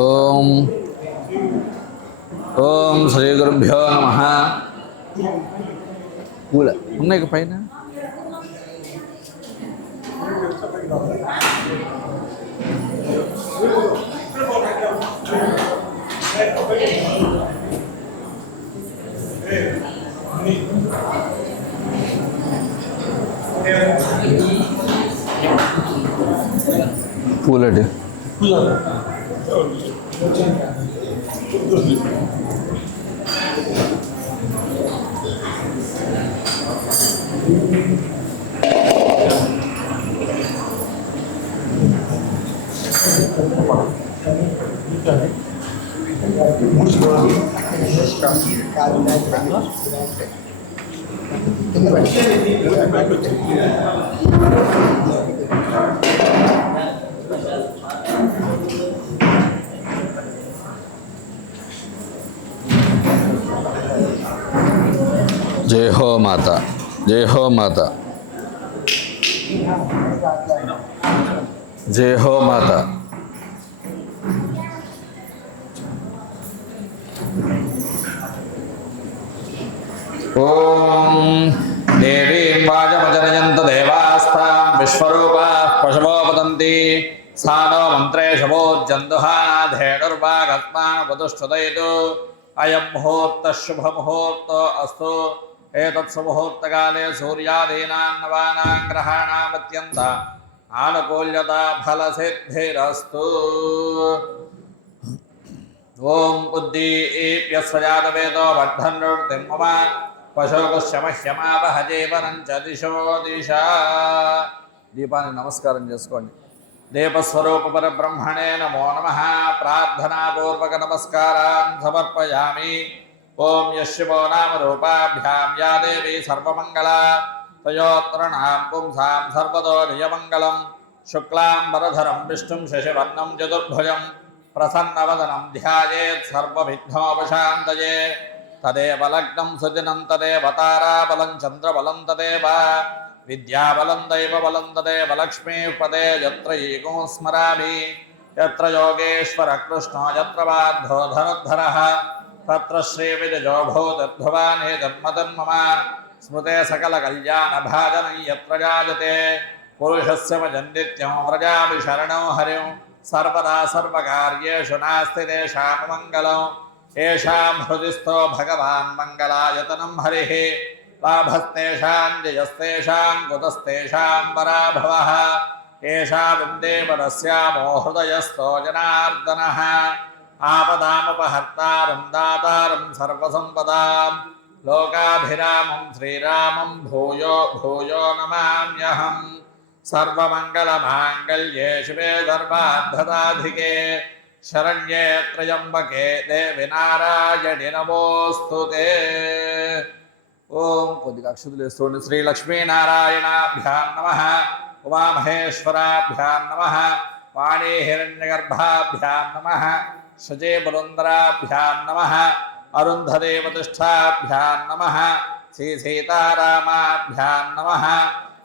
ఓం ఓం శ్రీ గురుభ్యో నమః. పూల ఉన్నాయి పైన. పూలటి జై హో మాత, జై హో మాత, జై హో మాత. ఓం దేవీం వాజమజనయంత దేవాస్తాం విశ్వరూపాః పశవో వదంతి స్థానో మంత్రేషు భోజ్యందుహానాధేనుర్వాగస్మానుపతుష్ఠుదయతు అయం ముహూర్తః శుభముహూర్తో అస్తు. ఏతత్సుముహూర్తకాలే సూర్యాదీనాం నవానాం గ్రహాణామత్యంత ఆనుకూల్యత ఫలసిద్ధిరస్తు. ఓం ఉద్దీప్యస్వజాతవేదో వర్ధన్నుర్తిం మమ పశోకుశమహ్యమాపహజీవనం చ దిశో దిశ. దీపాన్ని నమస్కారం చేసుకోండి. దీపస్వరూప పరబ్రహ్మణే నమో నమః. ప్రార్థనాపూర్వక నమస్కారాన్ సమర్పయామి. ఓం యశివో నామ రూపాభ్యాం యా దేవీ సర్వమంగళా తయోత్రణాం పుంసాం సర్వతో నియమంగళం. శుక్లాంబరధరం విష్ణుం శశివర్ణం చతుర్భుజం ప్రసన్నవదనం ధ్యాయేత్ సర్వవిఘ్నోపశాంతయే. తదేవ లగ్నం సుదినం తదేవ తారాబలం చంద్రబలం తదేవ విద్యాబలం దైవబలం తదేవ లక్ష్మీపదే. యత్ర ఏకో స్మరామి యత్ర యోగేశ్వర కృష్ణో యత్ర బాద్ధో ధనుర్ధరః తత్ర శ్రీవిజయో భూతద్భవానే జన్మతన్మమ. స్మృతే సకల కళ్యాణ భాజనం యత్ర జాయతే పురుషస్య వజన్నిత్యం వ్రజామి శరణో హరిం. సర్వదా సర్వకార్యేషు నాస్తి తేషాం మంగళం. ఏషాం హృదిస్థో భగవాన్ మంగళాయతనం హరిః. లాభస్తేషాం జయస్తేషాం కుతస్తేషాం పరాభవః. ఏషా విందేవరస్యామో హృదయస్థో జనార్దనః. ఆపదాముపహర్తారం దాతారం సర్వసంపదాం లోకాభిరామం శ్రీరామం భూయో భూయో నమామ్యహం. సర్వమంగళమాంగళ్యే శివే సర్వార్థదాధికే శరణ్యే త్రయంబకే దేవి నారాయణి నమోస్తుతే. ఓం కొద్దిగా అక్షతులు వేసుకోండి. శ్రీ లక్ష్మీనారాయణాభ్యాం నమః. ఉమామహేశ్వరాభ్యాం నమః. వాణీ హిరణ్యగర్భాభ్యాం నమః. శచే పురందరాభ్యాం నమః. అరుంధదేవతిష్టాభ్యాం నమః. శ్రీ సీతారామాభ్యాం నమః.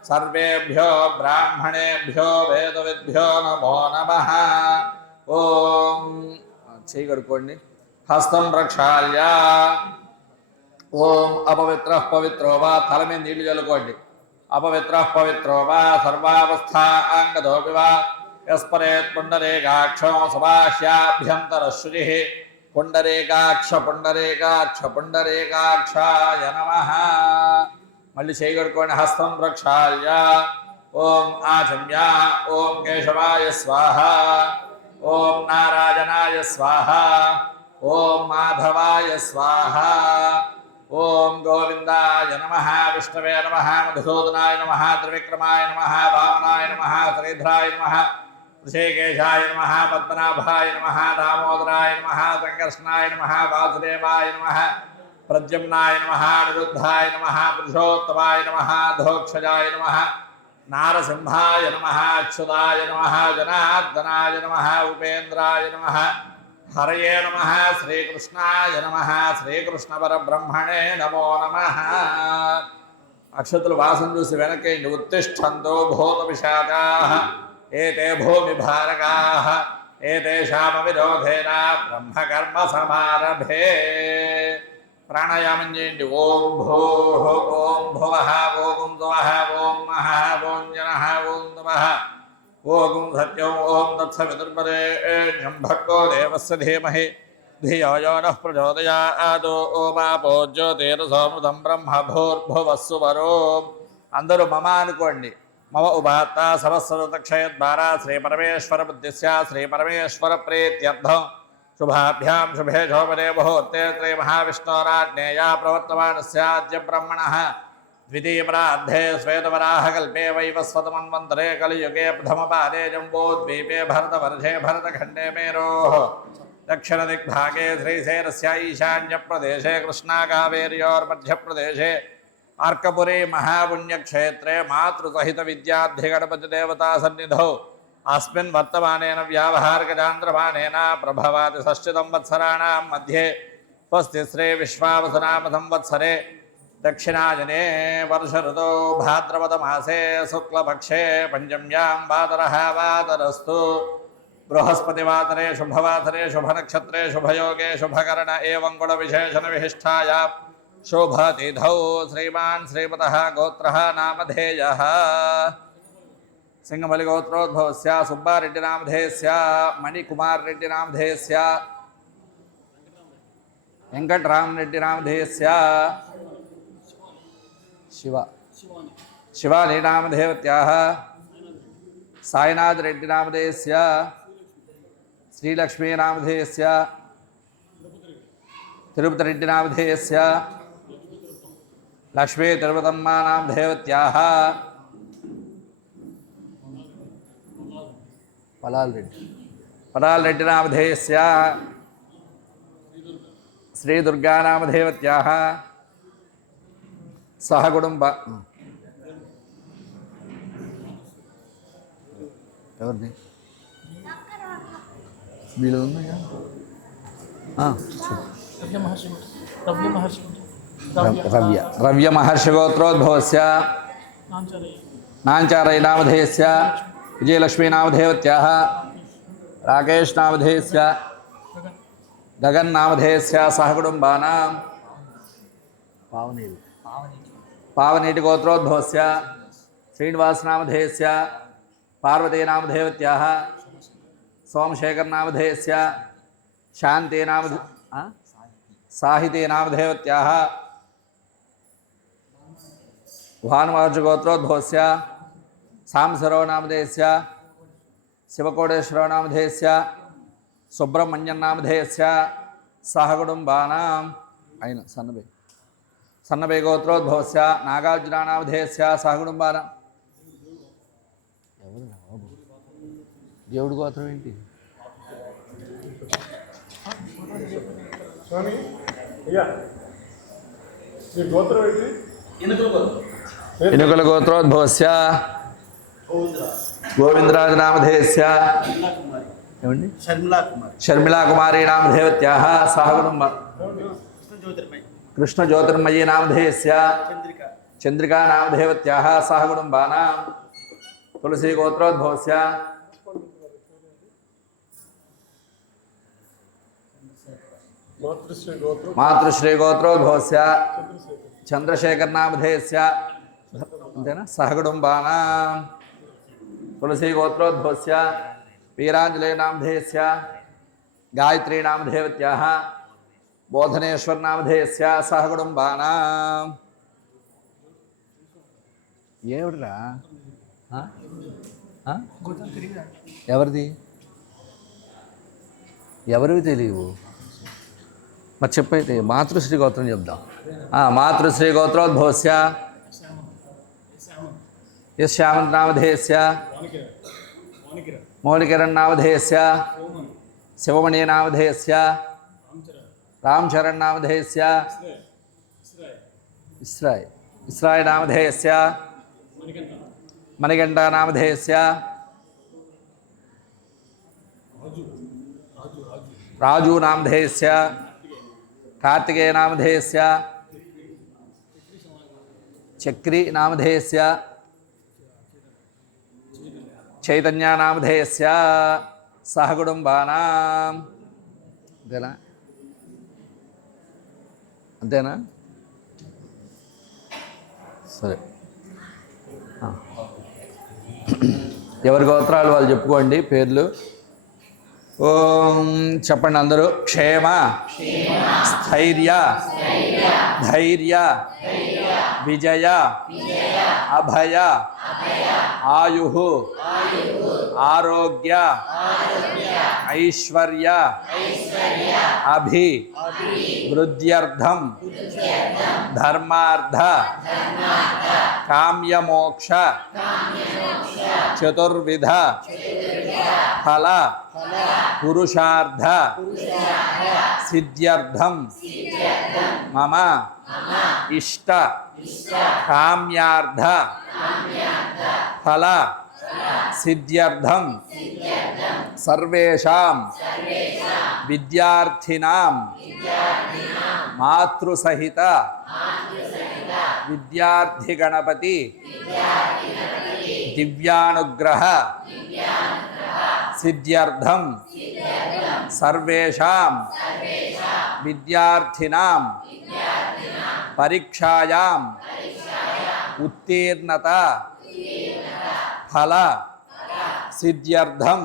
సర్వేభ్యో బ్రాహ్మణేభ్యో వేదవిద్భ్యో నమో నమః. ఓం చేయి కడుక్కోండి. హస్తం ప్రక్షాళ్య. ఓం అపవిత్రః పవిత్రో వా. తల మీద నీళ్లు చల్లుకోండి. అపవిత్రః పవిత్రో వా సర్వావస్థా అంగదోపి వా యస్పరేత్ పుండరీకాక్షం సుభాష్యాభ్యంతరశుచిః. పుండరీకాక్ష పుండరీకాక్ష పుండరీకాక్షాయ నమః. మళ్ళీ చేయి కడుక్కోండి. హస్తం ప్రక్షాళ్య. ఓం ఆచమ్య. ఓం కేశవాయ స్వాహ. ఓం నారాయణాయ స్వాహ. ఓం మాధవాయ స్వాహ. ఓం గోవిందాయ నమః. విష్ణవే నమః. మధుసూదనాయ నమః. త్రివిక్రమాయ నమః. వామనాయ నమః. శ్రీధరాయ నమః. ఋషికేశాయ నమః. పద్మనాభాయ నమః. దామోదరాయ నమః. సంకర్షణాయ నమః. వాసుదేవాయ నమః. ప్రద్యుమ్నాయ నమః. నిరుద్ధాయ నమః. పురుషోత్తమాయ నమః. ధోక్షజాయ నమః. నారసింహాయ నమః. అచ్యుతాయ నమః. జనార్దనాయ నమః. ఉపేంద్రాయ నమః. హరయే నమః శ్రీకృష్ణాయ నమః శ్రీకృష్ణపరబ్రహ్మణే నమో నమః. అక్షతులు వాసన చూసి వెనక్కి ఉత్తిష్టంతో భూత విశాఖాః ఏతే భూమి భారకాః ఏతేషామవిరోధేన బ్రహ్మకర్మ సమారభే. ప్రాణాయామం చేయండి. ఓం భూః ఓం భువః ఓం దువః ఓం మహః ఓం జనః ఓం తమః ఓం సత్యం ఓం తత్సవితుర్వరేణ్యం భర్గో దేవస్య ధీమహి ధియో యో నః ప్రచోదయాత్. ఓమాపో జ్యోతిరసోమృతం బ్రహ్మ భూర్భువస్సు వరో. అందరూ మమ అనుకోండి. మమ ఉపాత్త సమస్వతక్షయద్వారా శ్రీ పరమేశ్వర బుద్ధిస్య శ్రీ పరమేశ్వర ప్రీత్యర్థం శుభాభ్యాం శుభే శోభనే ముహూర్తే శ్రీ మహావిష్ణోరాజ్ఞేయా ప్రవర్తమానస్యాద్య బ్రహ్మణః ద్వితీయపరార్ధే శ్వేతవరాహకల్పే వైవస్వతమన్వంతరే కలియుగే ప్రథమపాదే జంబోద్వీపే భరతవర్షే భరతఖण्डे मेरोः दक्षिणदिग्भागे श्रीशैलस्य ईशान्यप्रदेशे कृष्णाकावेर्योर्मध्यप्रदेशे अर्कपुरी महापुण्यक्षेत्रे मातृसहितविद्याधिगणपतिदेवतासन्निधौ अस्मिन् वर्तमानेन व्यावहारिकचान्द्रमानेन प्रभवाति षष्टिसंवत्सराणां मध्ये स्वस्ति श्री विश्वावसुनाम संवत्सरे दक्षिणायने वर्ष ऋतौ भाद्रपदमासे शुक्लपक्षे पंचम्यां वातरः वातरस्तु. बृहस्पतिवासरे शुभवासरे शुभनक्षत्रे शुभयोगे शुभकरण एवं गुणविशेषणविशिष्टायां शुभतिथौ श्रीमान् श्रीमतः गोत्रः नामधेयः सिंहबलिगोत्रोद्भवस्य सुब्बारेड्डिनामधेयस्य मणिकुमाररेड्डिनामधेयस्य वेङ्कटरामरेड्डिनामधेयस्य शिवानीनामधेयत्याः साईनाथरेड्डिनामधेयस्य श्रीलक्ष्मीनामधेयस्य तिरुपतिरेड्डिनामधेयस्य लक्ष्मी तिरुपतम्मानामधेयत्याः पलालरेड्डिनामधेयस्य श्रीदुर्गानामधेयत्याः सहकुटुंब ఎవరిది వీళ్ళు ఉన్నాయా? రవ్య మహర్షి గోత్రోద్భవస్య నాంచారయ నామధేయస్య విజయలక్ష్మీ నామధేయత్యాः రాకేష్ నామధేయస్య గగన్ నామధేయస్య సహకుటుంబానాం పావనేటి గోత్రోద్భవస్య శ్రీనివాస్ నామధేయస్య पार्वती नामधेयत्याः सोमशेखर नामधेयस्य शांति नाम साहिती नामधेयत्याः भानुवार्जुगोत्रोद्भवस्य सांसरो नामधेयस्य शिवकोटेश्वरो नामधेयस्य सुब्रह्मण्यन नामधेयस्य सहकुटुंबानाम् अयन सन्नबे गोत्रोद्भवस्य नागार्जुन नामधेयस्य सहकुटुंबानाम् దేవుడి గోత్రం ఏంటి? ఇనుకల గోత్రోద్భవస్య గోవిందరాజు నామధేయస్య ఏమండి షర్మిలా కుమారి నామధేయత్యాः సహకుటుంబ కృష్ణ జ్యోతిర్మయీ నామధేయస్య చంద్రికా నామధేయత్యాः సహకుటుంబానాం तुलसी गोत्रोद्भवस्य मातृश्री गोत्रोद्भवस्य चंद्रशेखर नामधेयस्य सहकुटुंबानां तुलसी गोत्रोद्भवस्य वीरांजले नामधेयस्य गायत्री नामधेयत्याः बोधनेश्वर नामधेयस्य सहकुटुंबानां ఏవిడరా ఎవరిది ఎవరివి తెలియవు మరి చెప్పైతే మాతృశ్రీ గోత్రం చెప్దాం. మాతృశ్రీ గోత్రోద్భవస్య యశ్యామంత్ నామధేయస్య మౌలికిరణ్ నామధేయస్య శివమణి నామధేయస్య రామచరణ్ నామధేయస్య ఇస్రాయ్ నామధేయస్య మణికంఠ నామధేయస్య రాజు నామధేయస్య కార్తికేయ నామధేయస్య చక్రి నామధేయస్య చైతన్య నామధేయస్య సహకుటుంబానాం. అంతేనా? అంతేనా? సరే, ఎవరి గోత్రాలు వాళ్ళు చెప్పుకోండి పేర్లు. ఓం చెప్పండి అందరూ. క్షేమ, స్థైర్య, ధైర్య, విజయ, అభయ, ఆయు, ఆరోగ్య, ఐశ్వర్య, అభి వృద్ధ్యర్థం, ధర్మార్థ, కామ్యమోక్ష, చతుర్విధ ఫల పురుషార్థ సిద్ధ్యర్థం మమ ఇష్ట కామ్యార్థ ఫల సిద్ధ్యర్థం సర్వేషాం విద్యార్థినాం మాతృసహిత విద్యార్థి గణపతి దివ్యానుగ్రహ సిద్ధ్యర్థం సర్వేషాం విద్యార్థినాం పరీక్షాయాం ఉత్తీర్ణత ఫల సిద్ధ్యర్థం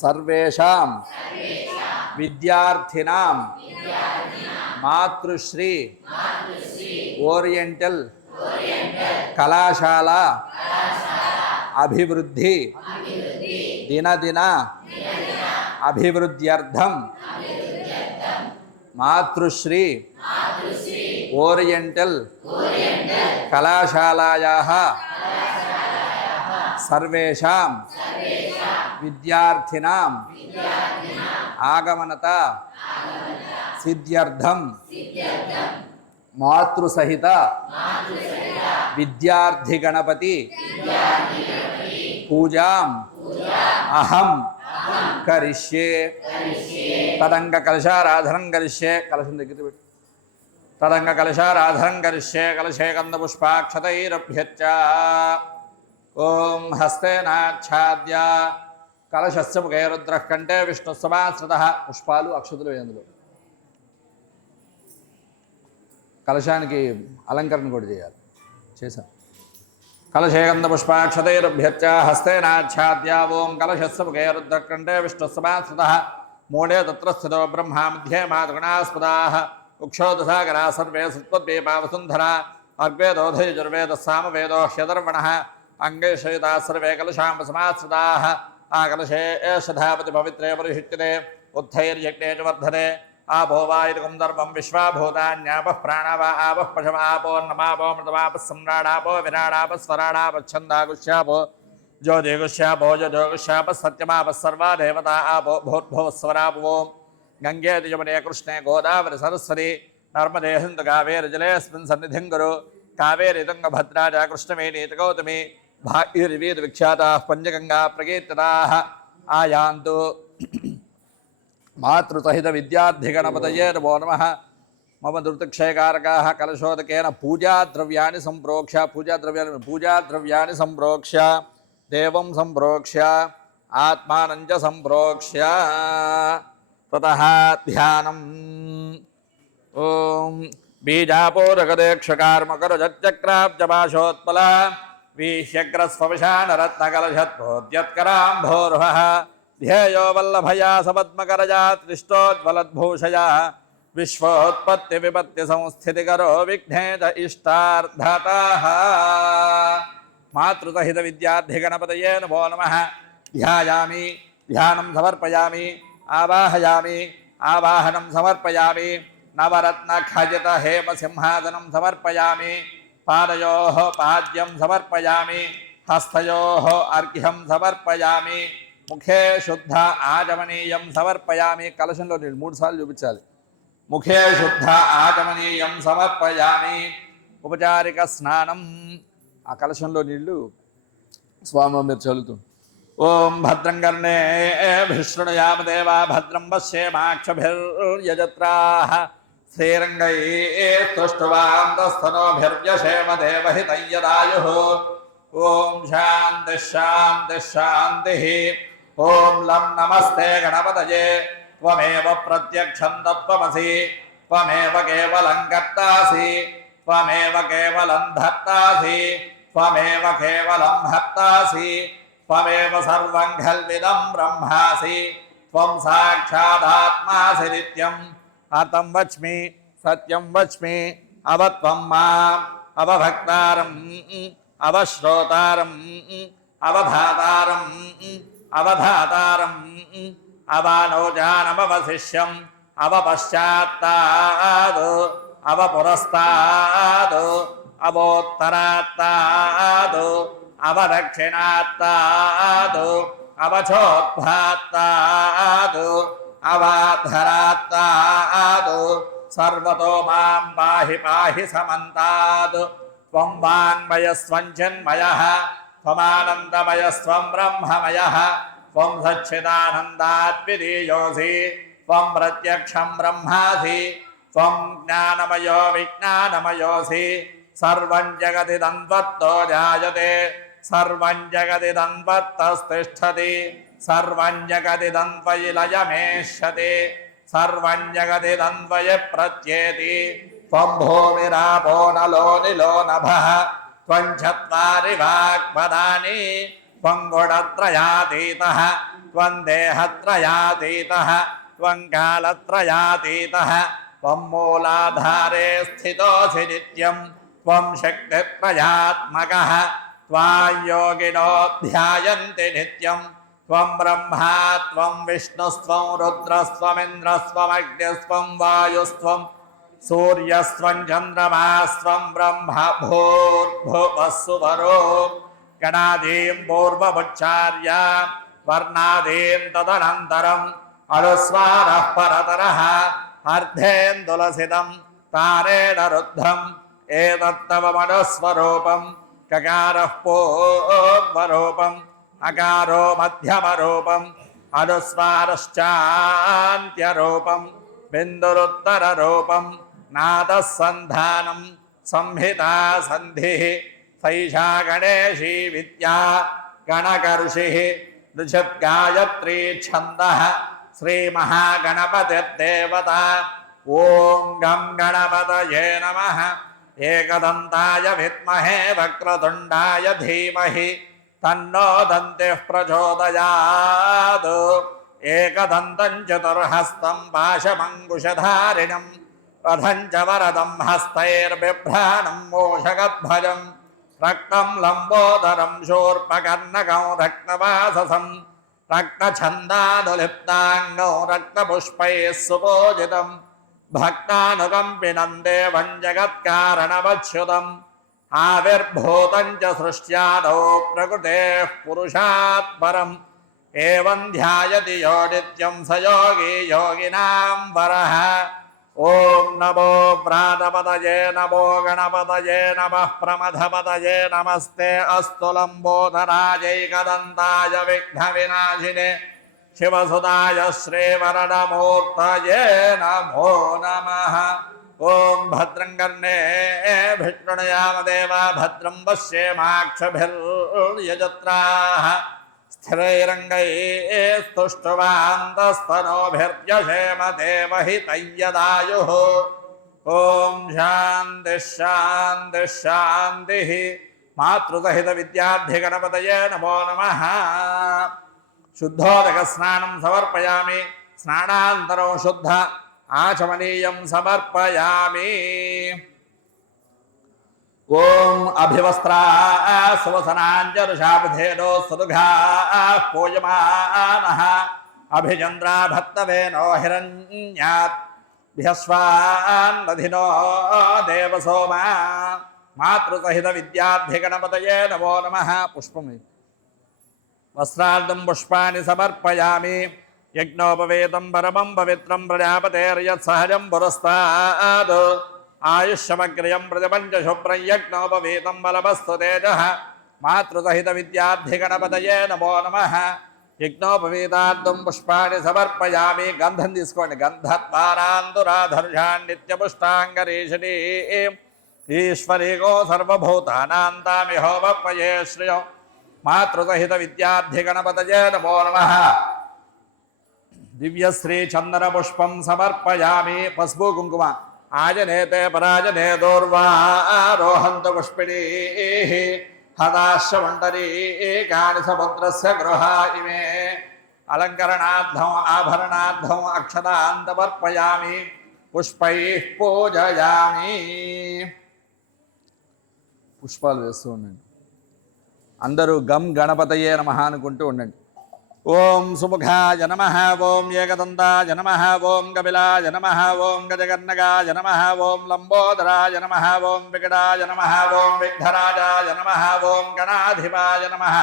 సర్వేషాం విద్యార్థినాం మాతృశ్రీ ఓరియంటల్ కళాశాల అభివృద్ధి దినదిన అభివృద్ధ్యర్థం మాతృశ్రీ ఓరియంటల్ కళాశాలాయాః సర్వేషాం విద్యార్థినాం ఆగమనత సిద్ధ్యర్థం మాతృసహిత విద్యార్థి గణపతి పూజాం అహం కరిష్యే. తదంగ కలశారాధనం కరిష్యే. కలశం దగ్గర పెట్టు. తదంగ కలశారాధనం కరిష్యే. కలశే కంద పుష్పాక్షతైరభ్యచ్చ. ఓం హస్తేనాచ్ఛాద్య కలశస్య ముఖే రుద్రః కంఠే విష్ణుః సమాశ్రితః. పుష్పాలు అక్షతులు అందులో. కలశానికి అలంకరణ కూడా చేయాలి. చేశాం. కలశే గంధ పుష్పాక్షతైరభ్యచ్చ హస్తేనాచ్ఛాద్య ఓం కలశస్య ముఖే రుద్రః కంఠే విష్ణుః సమాశ్రితః. మూఢే తత్ర స్థితో బ్రహ్మా మధ్యే మాతృగణాస్పదాః. ఉక్షోదసాగరా సర్వే సత్వద్వీపా వసుంధరా. అర్గ్వేదోధయజుర్వేదः సామవేదో హ్యధర్వణः. అంగే శయితాः సర్వే కలశాం సమాశ్రితాः. ఆ కలశే ఏషధాపతి పవిత్రే పరిషిచ్యతే. ఉత్తైర్యజ్ఞే చ వర్ధతే. ఆపో వాయుకం దర్భం విశ్వాభూతాన్యాపః ప్రాణవ ఆపః పశవ ఆపోర్ణమాపో మృతమాపः సమ్రాడాపో విరాడాపः స్వరాడాపశ్చందాగుష్యాపో జ్యోతిగుష్యాపో జోగుష్యాపः సత్యమాపः సర్వా దేవతా ఆపో భూర్భువస్వరాపో. గంగే యమునే కృష్ణే గోదావరి సరస్వతి నర్మదే సింధు కావేరి జలేస్మిన్ సన్నిధిం కురు. కావేరి తుంగభద్రా చ కృష్ణవేణీ చ గౌతమి భాగీరథీ విఖ్యాతాః పంచగంగా ప్రకీర్తితాః. ఆయాంతు మాతృసహిత విద్యార్థి గణపతయే నమో నమః. మమ ధృతిక్షయకారకాః కలశోదకేన పూజాద్రవ్యాన్ని సంప్రోక్ష్య పూజాద్రవ్యాన్ని సంప్రోక్ష్య దేవం సంప్రోక్ష్య ఆత్మానం చ సంప్రోక్ష్య తతః ధ్యానం. ఓం బీజాపూరగదేక్షకార్మకరజచక్రాబ్జపాశోత్పల వీహ్యగ్రస్వవిశానరత్నకలశత్ప్రోద్యత్కరాంభోర్హః. ధ్యేయో వల్లభయా సపద్మకరజా త్రిష్టోజ్వలద్భూషయా. విశ్వోత్పత్తి విపత్తి సంస్థితికరో విఘ్నేశ ఇష్టార్థతః. మాతృసహిత విద్యార్థి గణపతయే నమో నమః. ధ్యాయామి ధ్యానం సమర్పయామి ఆవాహయామి ఆవాహనం సమర్పయామి. నవరత్న ఖజిత హేమ సింహాసనం సమర్పయామి. పాదయోః పాద్యం సమర్పయామి. హస్తయోః అర్ఘ్యం సమర్పయామి. ముఖే శుద్ధ ఆచమనీయం సమర్పయామి. కలశంలో నీళ్ళు 3 సార్లు చూపించాలి. ముఖే శుద్ధ ఆచమనీయం సమర్పయామి. ఉపచారిక స్నానం. ఆ కలశంలో నీళ్లు స్వామి మీరు చల్లుతూ ఓం భద్రం కర్ణేభిः శృణుయామ దేవా భద్రం పశ్యేమాక్షభిర్యజత్రాः శ్రీరంగైస్తుష్టువాంతస్తనోభిర్యశేమ దేవహితం యదాయుః ఓం శాంతి శాంతి శాంతి ఓం లం నమస్తే గణపతయే త్వమేవ ప్రత్యక్షం తత్వమసి త్వమేవ కేవలం కర్తాసి త్వమేవ కేవలం ధర్తాసి త్వమేవ కేవలం హర్తాసి త్వమేవ సర్వం ఖల్విదం బ్రహ్మాసి త్వం సాక్షాదాత్మాసి నిత్యం అతం వచ్మి సత్యం వచ్మి అవత్వం మాం అవభక్తారం అవశ్రోతారం అవధాతారం అవధాతారం అవానోజానమవశిష్యం అవపశ్చాత్తాద్ అవపురస్తాద్ అవోత్తరాత్తాద్ అవదక్షిణాత్తాద్ అవచోద్భాత్తాద్ అవాధరాత్తాద్ సర్వతో మాం పాహి పాహి సమంతాద్ త్వం వాङ्मयस्त्वं चिन्मयः त्वमानन्दमयस्त्वं ब्रह्ममयः त्वं सच्चिदानन्दाद्वितीयोऽसि त्वं प्रत्यक्षं ब्रह्मासि त्वं ज्ञानमयो विज्ञानमयोऽसि सर्वं जगदिदं त्वत्तो जायते सर्वं जगदिदं त्वत्तस्तिष्ठति सर्वं जगदिदं त्वयि लयमेष्यति सर्वं जगदिदं त्वयि प्रत्येति त्वं भूमिरापो नलो निलो नभः त्वं चत्वारि वाक्पदानि त्वं गुणत्रयातीतः त्वं देहत्रयातीतः त्वं कालत्रयातीतः त्वं मूलाधारे स्थितोऽसि नित्यं त्वं शक्तित्रयात्मकः त्वां योगिनो ध्यायन्ति नित्यं त्वं ब्रह्मा त्वं विष्णुस्त्वं रुद्रस्त्वमिन्द्रस्त्वमग्निस्त्वं वायुस्त्वं सूर्यस्त्वं चन्द्रमास्त्वं ब्रह्म भूर्भुवस्सुवरो गणादीं पूर्वमुच्चार्य वर्णादीं तदनन्तरम् अनुस्वारः परतरः अर्धेन्दुलसितं तारेण रुद्धम् एतत्तव मनुस्वरूपं ककारः पूर्वरूपम् अकारो मध्यमरूपम् अनुस्वारश्चान्त्यरूपम् बिन्दुरुत्तररूपम् नादः सन्धानं संहिता सन्धिः सैषा गणेशी विद्या गणकर्षिः ऋषद्गायत्री छन्दः श्रीमहागणपतिर्देवता ॐ गं गणपतये नमः एकदन्ताय विद्महे वक्रतुण्डाय धीमहि तन्नो दन्तिः प्रचोदयात् एकदन्तं चतुर्हस्तं पाशमङ्कुशधारिणं रथं च वरदं हस्तैर्बिभ्राणं मूषकध्वजं रक्तं लम्बोदरं शूर्पकर्णकं रक्तवाससं रक्तछन्दानुलिप्ताङ्गौ रक्तपुष्पैः सुपूजितं भक्तानुकम्पिनं देवं जगत्कारणमच्युतम् आविर्भूतं च सृष्ट्यादौ प्रकृतेः पुरुषात् परम् एवं ध्यायति यो नित्यं स योगी योगिनां वरः ॐ नमो व्रातपतये नमो गणपतये नमः प्रमथपतये नमस्ते अस्तु लम्बोदराजैकदन्ताय विघ्नविनाशिने शिवसुताय श्रीवरदमूर्तये नमो नमः ॐ भद्रं कर्णेभिः शृणुयाम देवा भद्रं पश्येमाक्षभिर्यजत्राः स्थिरैरङ्गैस्तुष्टुवान्तस्तनोभिर्यशेम देवहितं यदायुः ॐ शान्तिः शान्तिः शान्तिः मातृसहितविद्याद्धिगणपतये नमो नमः शुद्धोदकस्नानं समर्पयामि स्नानान्तरो शुद्ध आचमनीयं समर्पयामि ओम अभिवस्त्रा सुवसनांजरुषाभिधेनो सुदुघा पूयमानः अभिचन्द्रा भक्तवेनो हिरण्यात् भिस्वान्नधिनो देवसोमा मातृसहित विद्याद्धिगणपतये नमो नमः पुष्पमे वस्त्रार्धं पुष्पाणि समर्पयामि यज्ञोपवेतं परमं पवित्रं प्रजापतेर्यत्सहजं पुरस्तात् आयुष्यमग्र्यं प्रतिपञ्चशुभ्रं यज्ञोपवीतं बलवस्तु तेजः మాతృసహిత విద్యార్థిగణపతయే నమో నమః యజ్ఞోపవీతార్థం పుష్పాణి సమర్పయామి గంధం తీసుకోండి గంధద్వారాంతురాధర్షాన్ నిత్యపుష్టాంగరీషిణీ ఈశ్వరీగో సర్వభూతానాం తామిహోమపయే శ్రియో మాతృసహిత విద్యార్థిగణపతయే నమో నమః దివ్యశ్రీ చందన పుష్పం సమర్పయామి పసుపు కుంకుమ ఆజనేతే పరాజనే దూర్వారోహంత పుష్పిణీ హదాశ్రమండరీ కాని సముద్రస్య గృహ ఇమే అలంకరణార్థం ఆభరణార్థం అక్షతాన్ సమర్పయామి పుష్పైః పూజయామి పుష్పాలు వేస్తూ ఉండండి అందరూ గం గణపతయే నమః అనుకుంటూ ఉండండి ఓం సుముఖాయ నమః ఓం ఏకదంతాయ నమః ఓం కపిలాయ నమః ఓం గజకర్ణకాయ నమః ఓం లంబోదరాయ నమః ఓం వికటాయ నమః ఓం విఘ్నరాజాయ నమః ఓం గణాధిపాయ నమః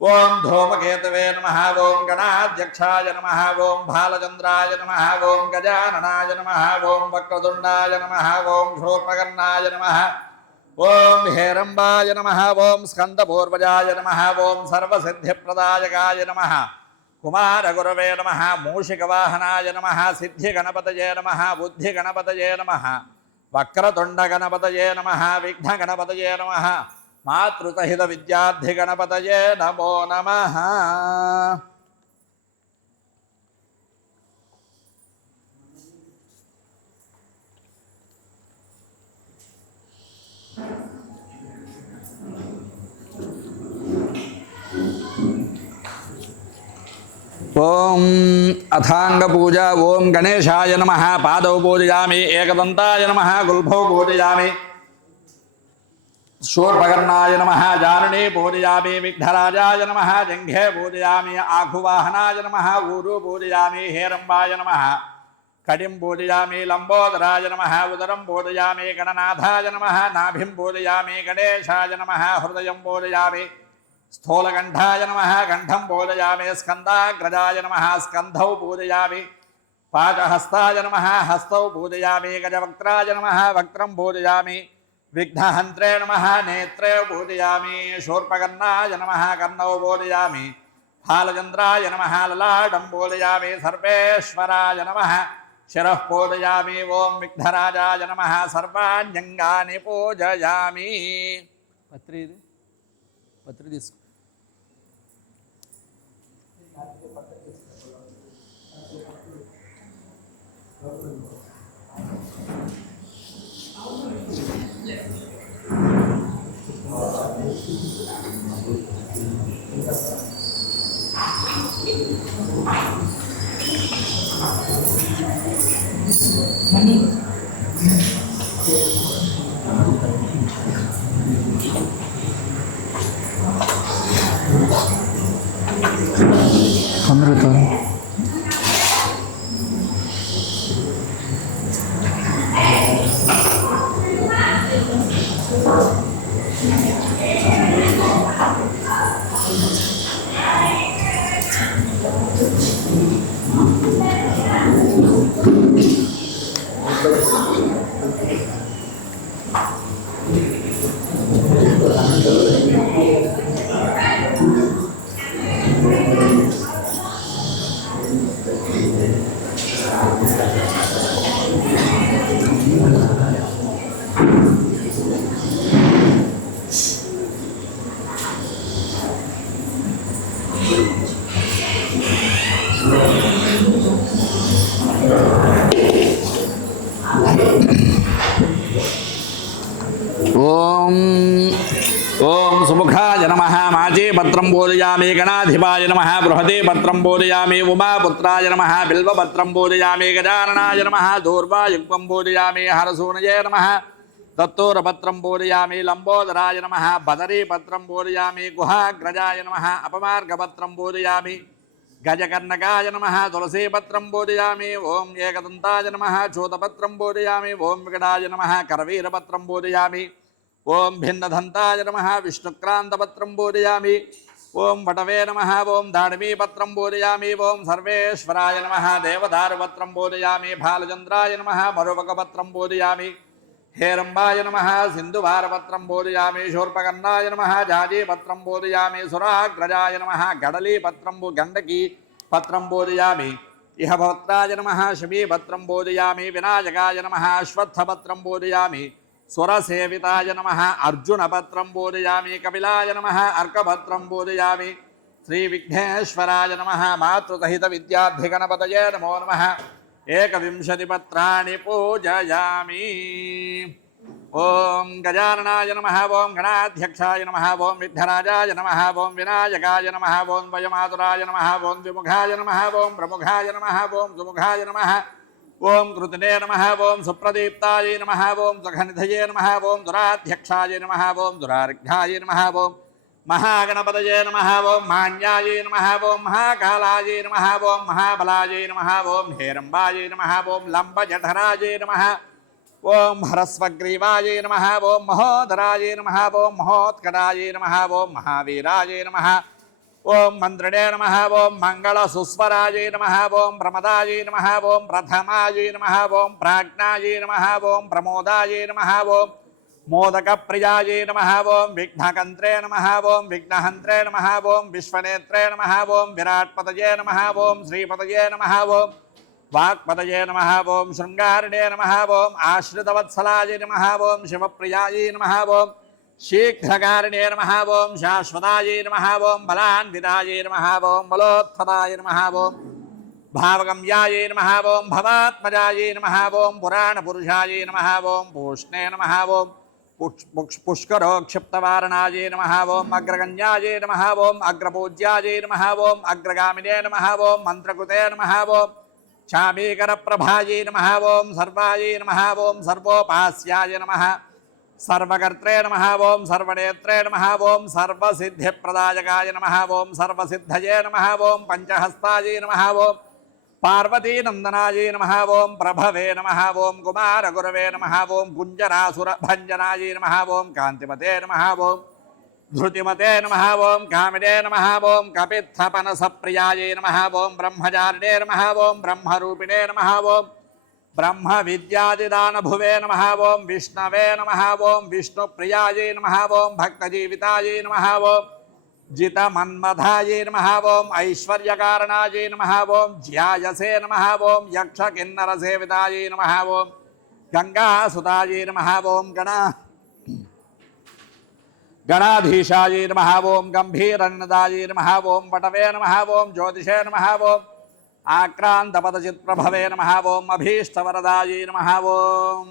ఓం ధూమకేతవే నమః ఓం గణాధ్యక్షాయ నమః ఓం బాలచంద్రాయ నమః ఓం గజాననాయ నమః ఓం వక్రతుండాయ నమః ఓం శూర్పకర్ణాయ నమః ఓం హేరంబాయ నమః ఓం స్కందపూర్వజాయ నమః ఓం సర్వసిద్ధిప్రదాయకాయ నమః కుమారగురవే నమః మూషికవాహనాయ నమః సిద్ధిగణపతయే నమః బుద్ధిగణపతయే నమః వక్రతుండగణపతయే నమః విఘ్నగణపతయే నమః మాతృసహిత విద్యార్థిగణపతయే నమో నమః ఓం అథాంగ పూజ ఓం గణేశాయ నమః పాదౌ పూజయామి ఏకదంతాయ నమః గుల్భౌ పూజయామి శూర్పకర్ణాయ నమః జానునీ పూజయామి విఘ్నరాజాయ నమః జంఘే పూజయామి ఆఘువాహనాయ నమః ఊరు పూజయామి హేరంబాయ నమః కటిం పూజయామి లంబోదరాయ నమః ఉదరం పూజయామి గణనాథాయ నమః నాభిం పూజయామి గణేశాయ నమః హృదయం పూజయామి స్థూలకంఠాయ నమః కంఠం పూజయామి స్కందాగ్రజాయ నమః స్కంధౌ పూజయామి పాదహస్తాయ నమః హస్తౌ పూజయామి గజవక్త్రాయ నమః వక్త్రం పూజయామి విఘ్నహంత్రే నమః నేత్రే పూజయామి శూర్పకర్ణాయ నమః కర్ణౌ పూజయామి బాలచంద్రాయ నమః లలాటం పూజయామి సర్వేశ్వరాయ నమః శిరః పూజయామి ఓం విఘ్నరాజాయ నమః సర్వాణ్యంగాని పూజయామి పత్రి తీసుకో అమృతం ఓం సుముఖాయ నమః మాజీ పత్రం పూజయామి గణాధిపాయ నమః బృహదే పత్రం పూజయామి ఉమాపుత్రాయ నమః బిల్వపత్రం పూజయామి గజాననాయ నమః దూర్వాయుక్తం పూజయామి హరసూనయే నమః దత్తూరపత్రం పూజయామి లంబోదరాయ నమః బదరీపత్రం పూజయామి గుహాగ్రజాయ నమః అపమార్గపత్రం పూజయామి గజకర్ణకాయ నమః తులసీపత్రం పూజయామి ఓం ఏకదంతాయ నమః చూతపత్రం పూజయామి ఓం వికటాయ నమః కరవీరపత్రం పూజయామి ఓం భిన్నదంతాయ నమః విష్ణుక్రాంతపత్రం పూజయామి ఓం వటవే నమః ఓం దాడిమీపత్రం పూజయామి ఓం సర్వేశ్వరాయ నమః దేవదారుపత్రం పూజయామి బాలచంద్రాయ నమః మరువకపత్రం పూజయామి हेरंबाय नमः सिंधुवारपत्रं बोधयामि शूर्पकर्णाय नमः जाजीपत्रं बोधयामि सुराग्रजाय नमः गडलीपत्रं गण्डकी पत्रं बोधयामि इह भवत्राय नमः शमीपत्रं बोधयामि विनायकाय नमः अश्वत्थपत्रं बोधयामि सुरसेविताय नमः अर्जुनपत्रं बोधयामि कपिलाय नमः अर्कपत्रं बोधयामि श्रीविघ्नेश्वराय नमः मातृसहितविद्याधिगणपतये नमो नमः 21 पत्राणि पूजयामि। ओम गजाननाय नमः ओम गणाध्यक्षाय नमः ओम विघ्नराजाय नमः ओम विनायकाय नमः ओम वयमातुराय नमः ओम द्विमुखाय नमः ओम प्रमुखाय नमः ओम सुमुखाय नमः ओम कृतने नमः ओम सुप्रदीप्ताय नमः ओम सुखनिधये नमः ओम दुराध्यक्षाय नमः ओम दुरार्घ्याय नमः ओम महागणपतये नमः ओम मान्याय नमः ओम महाकालाय नमः ओम महाबलाय नमः ओम हेरंबाय नमः ओम लंबजठराय नमः ओम हरस्वग्रीवाय नमः ओम महोदराय नमः ओम महोत्कटाय नमः ओम महावीराय नमः ओम मंत्रिणे नमः ओम मंगलसुस्वराय नमः ओम प्रमदाय नमः ओम प्रथमाय नमः ओम प्राज्ञाय नमः ओम प्रमोदाय नमः ओम मोदकप्रियाय नमः ओम विघ्नकंत्रे नमः ओम विघ्नहंत्रे नमः ओम विश्वनेत्रे नमः ओम विराट्पतये नमः ओम श्रीपतये नमः ओम वाक्पतये नमः ओम शृंगारिणे नमः ओम आश्रितवत्सलाय नमः ओम शिवप्रियाय नमः ओम शीघ्रकारिणे नमः ओम शाश्वताय नमः ओम बलान्विताय नमः ओम बलोत्थताय नमः ओम भावगम्याय नमः ओम भवात्मजाय नमः ओम पुराणपुरुषाय नमः ओम पूष्णे नमः ओम पुष्करोक्षिप्तवारणाय नमः ओम अग्रगण्याय नमः ओम अग्रपूज्याय नमः ओम अग्रगामिने नमः ओम मन्त्रकृते नमः ओम चामीकरप्रभाय नमः ओम सर्वाय नमः ओम सर्वोपास्याय नमः सर्वकर्त्रे नमः ओम सर्वनेत्रे नमः ओम सर्वसिद्धिप्रदायकाय नमः ओम सर्वसिद्धये नमः ओम पंचहस्ताय नमः ओम पार्वतीनंदनाय नमः ओम प्रभवे नमः ओम कुमारगुरवे नमः ओम गुंजरासुरभंजनाय नमः ओम कांतिमते नमः ओम धृतिमते नमः ओम कामिने नमः ओम कपित्थपनसप्रियाय नमः ओम ब्रह्मचारिणे नमः ओम ब्रह्मरूपिणे नमः ओम ब्रह्म विद्यादिदानभुवे नमः ओम विष्णवे नमः ओम विष्णुप्रियाय नमः ओम भक्तजीविताय नमः ओम जितमन्मथाय नमः ओम ऐश्वर्यकारणाय नमः ओम ज्यायसे नमः ओम यक्षकिन्नरसेविताय नमः ओम गंगासुताय नमः ओम गणाधीशाय नमः ओम गंभीरन्नदाय नमः ओम पटवे नमः ओम ज्योतिषे नमः ओम आक्रांतपदचित्प्रभवे नमः ओम अभीष्टवरदाय नमः ओम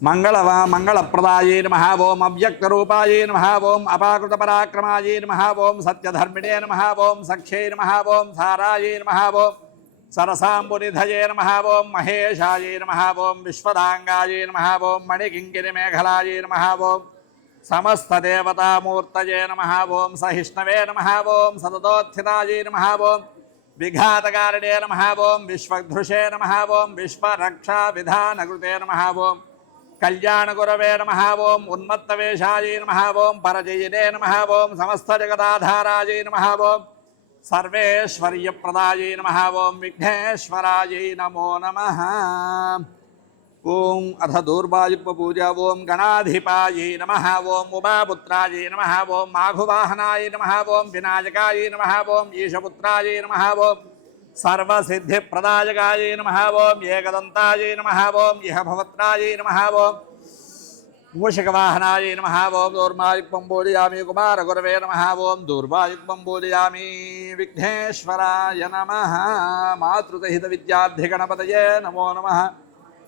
मंगलप्रदाय नमः ओम अव्यक्तरूपाय नमः ओम अपाकृतपराक्रमाय नमः ओम सत्यधर्मिणे नमः ओम सख्ये नमः ओम साराय नमः ओम सरसाम्बुनिधये नमः ओम महेशाय नमः ओम विश्वदांगाय नमः ओम मणिकिङ्किणिमेखलाय नमः ओम समस्तदेवतामूर्तये नमः ओम सहिष्णवे नमः ओम सततोत्थिताय नमः ओम विघातकारिणे नमः ओम विश्वधृषे नमः ओम विश्वरक्षाविधानकृते नमः ओम कल्याणगुरवे नमः ओम उन्मत्तवेशाय नमः ओम परजयिने नमः ओम समस्तजगदाधाराय नमः ओम सर्वेश्वर्यप्रदाय नमः ओम विघ्नेश्वराय नमो नमः। ओम अथ दूर्वायुपूजा ओम गणाधिपाय नमः ओम उमापुत्राय नमः ओम माघुवाहनाय नमः ओम विनायकाय नमः ओम ईशपुत्राय नमः ओम सर्वसिद्धिप्रदायकाय नमः ओम एकदन्ताय नमः ओम इह भवत्राय नमः ओम मूषिकवाहनाय नमः ओम दूर्वायुक्तं बोधयामि कुमारगुरवे नमः ओम दूर्वायुक्तं बोधयामि विघ्नेश्वराय नमः मातृसहितविद्याधिगणपतये नमो नमः।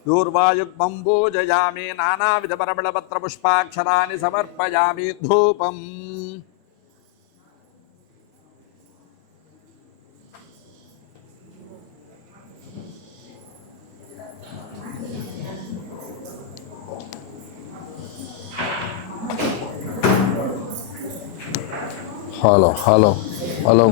दूर्वायुक्तं पूजयामि नानाविधपरमलपत्रपुष्पाक्षराणि समर्पयामि धूपम्। हेलो हेलो हेलो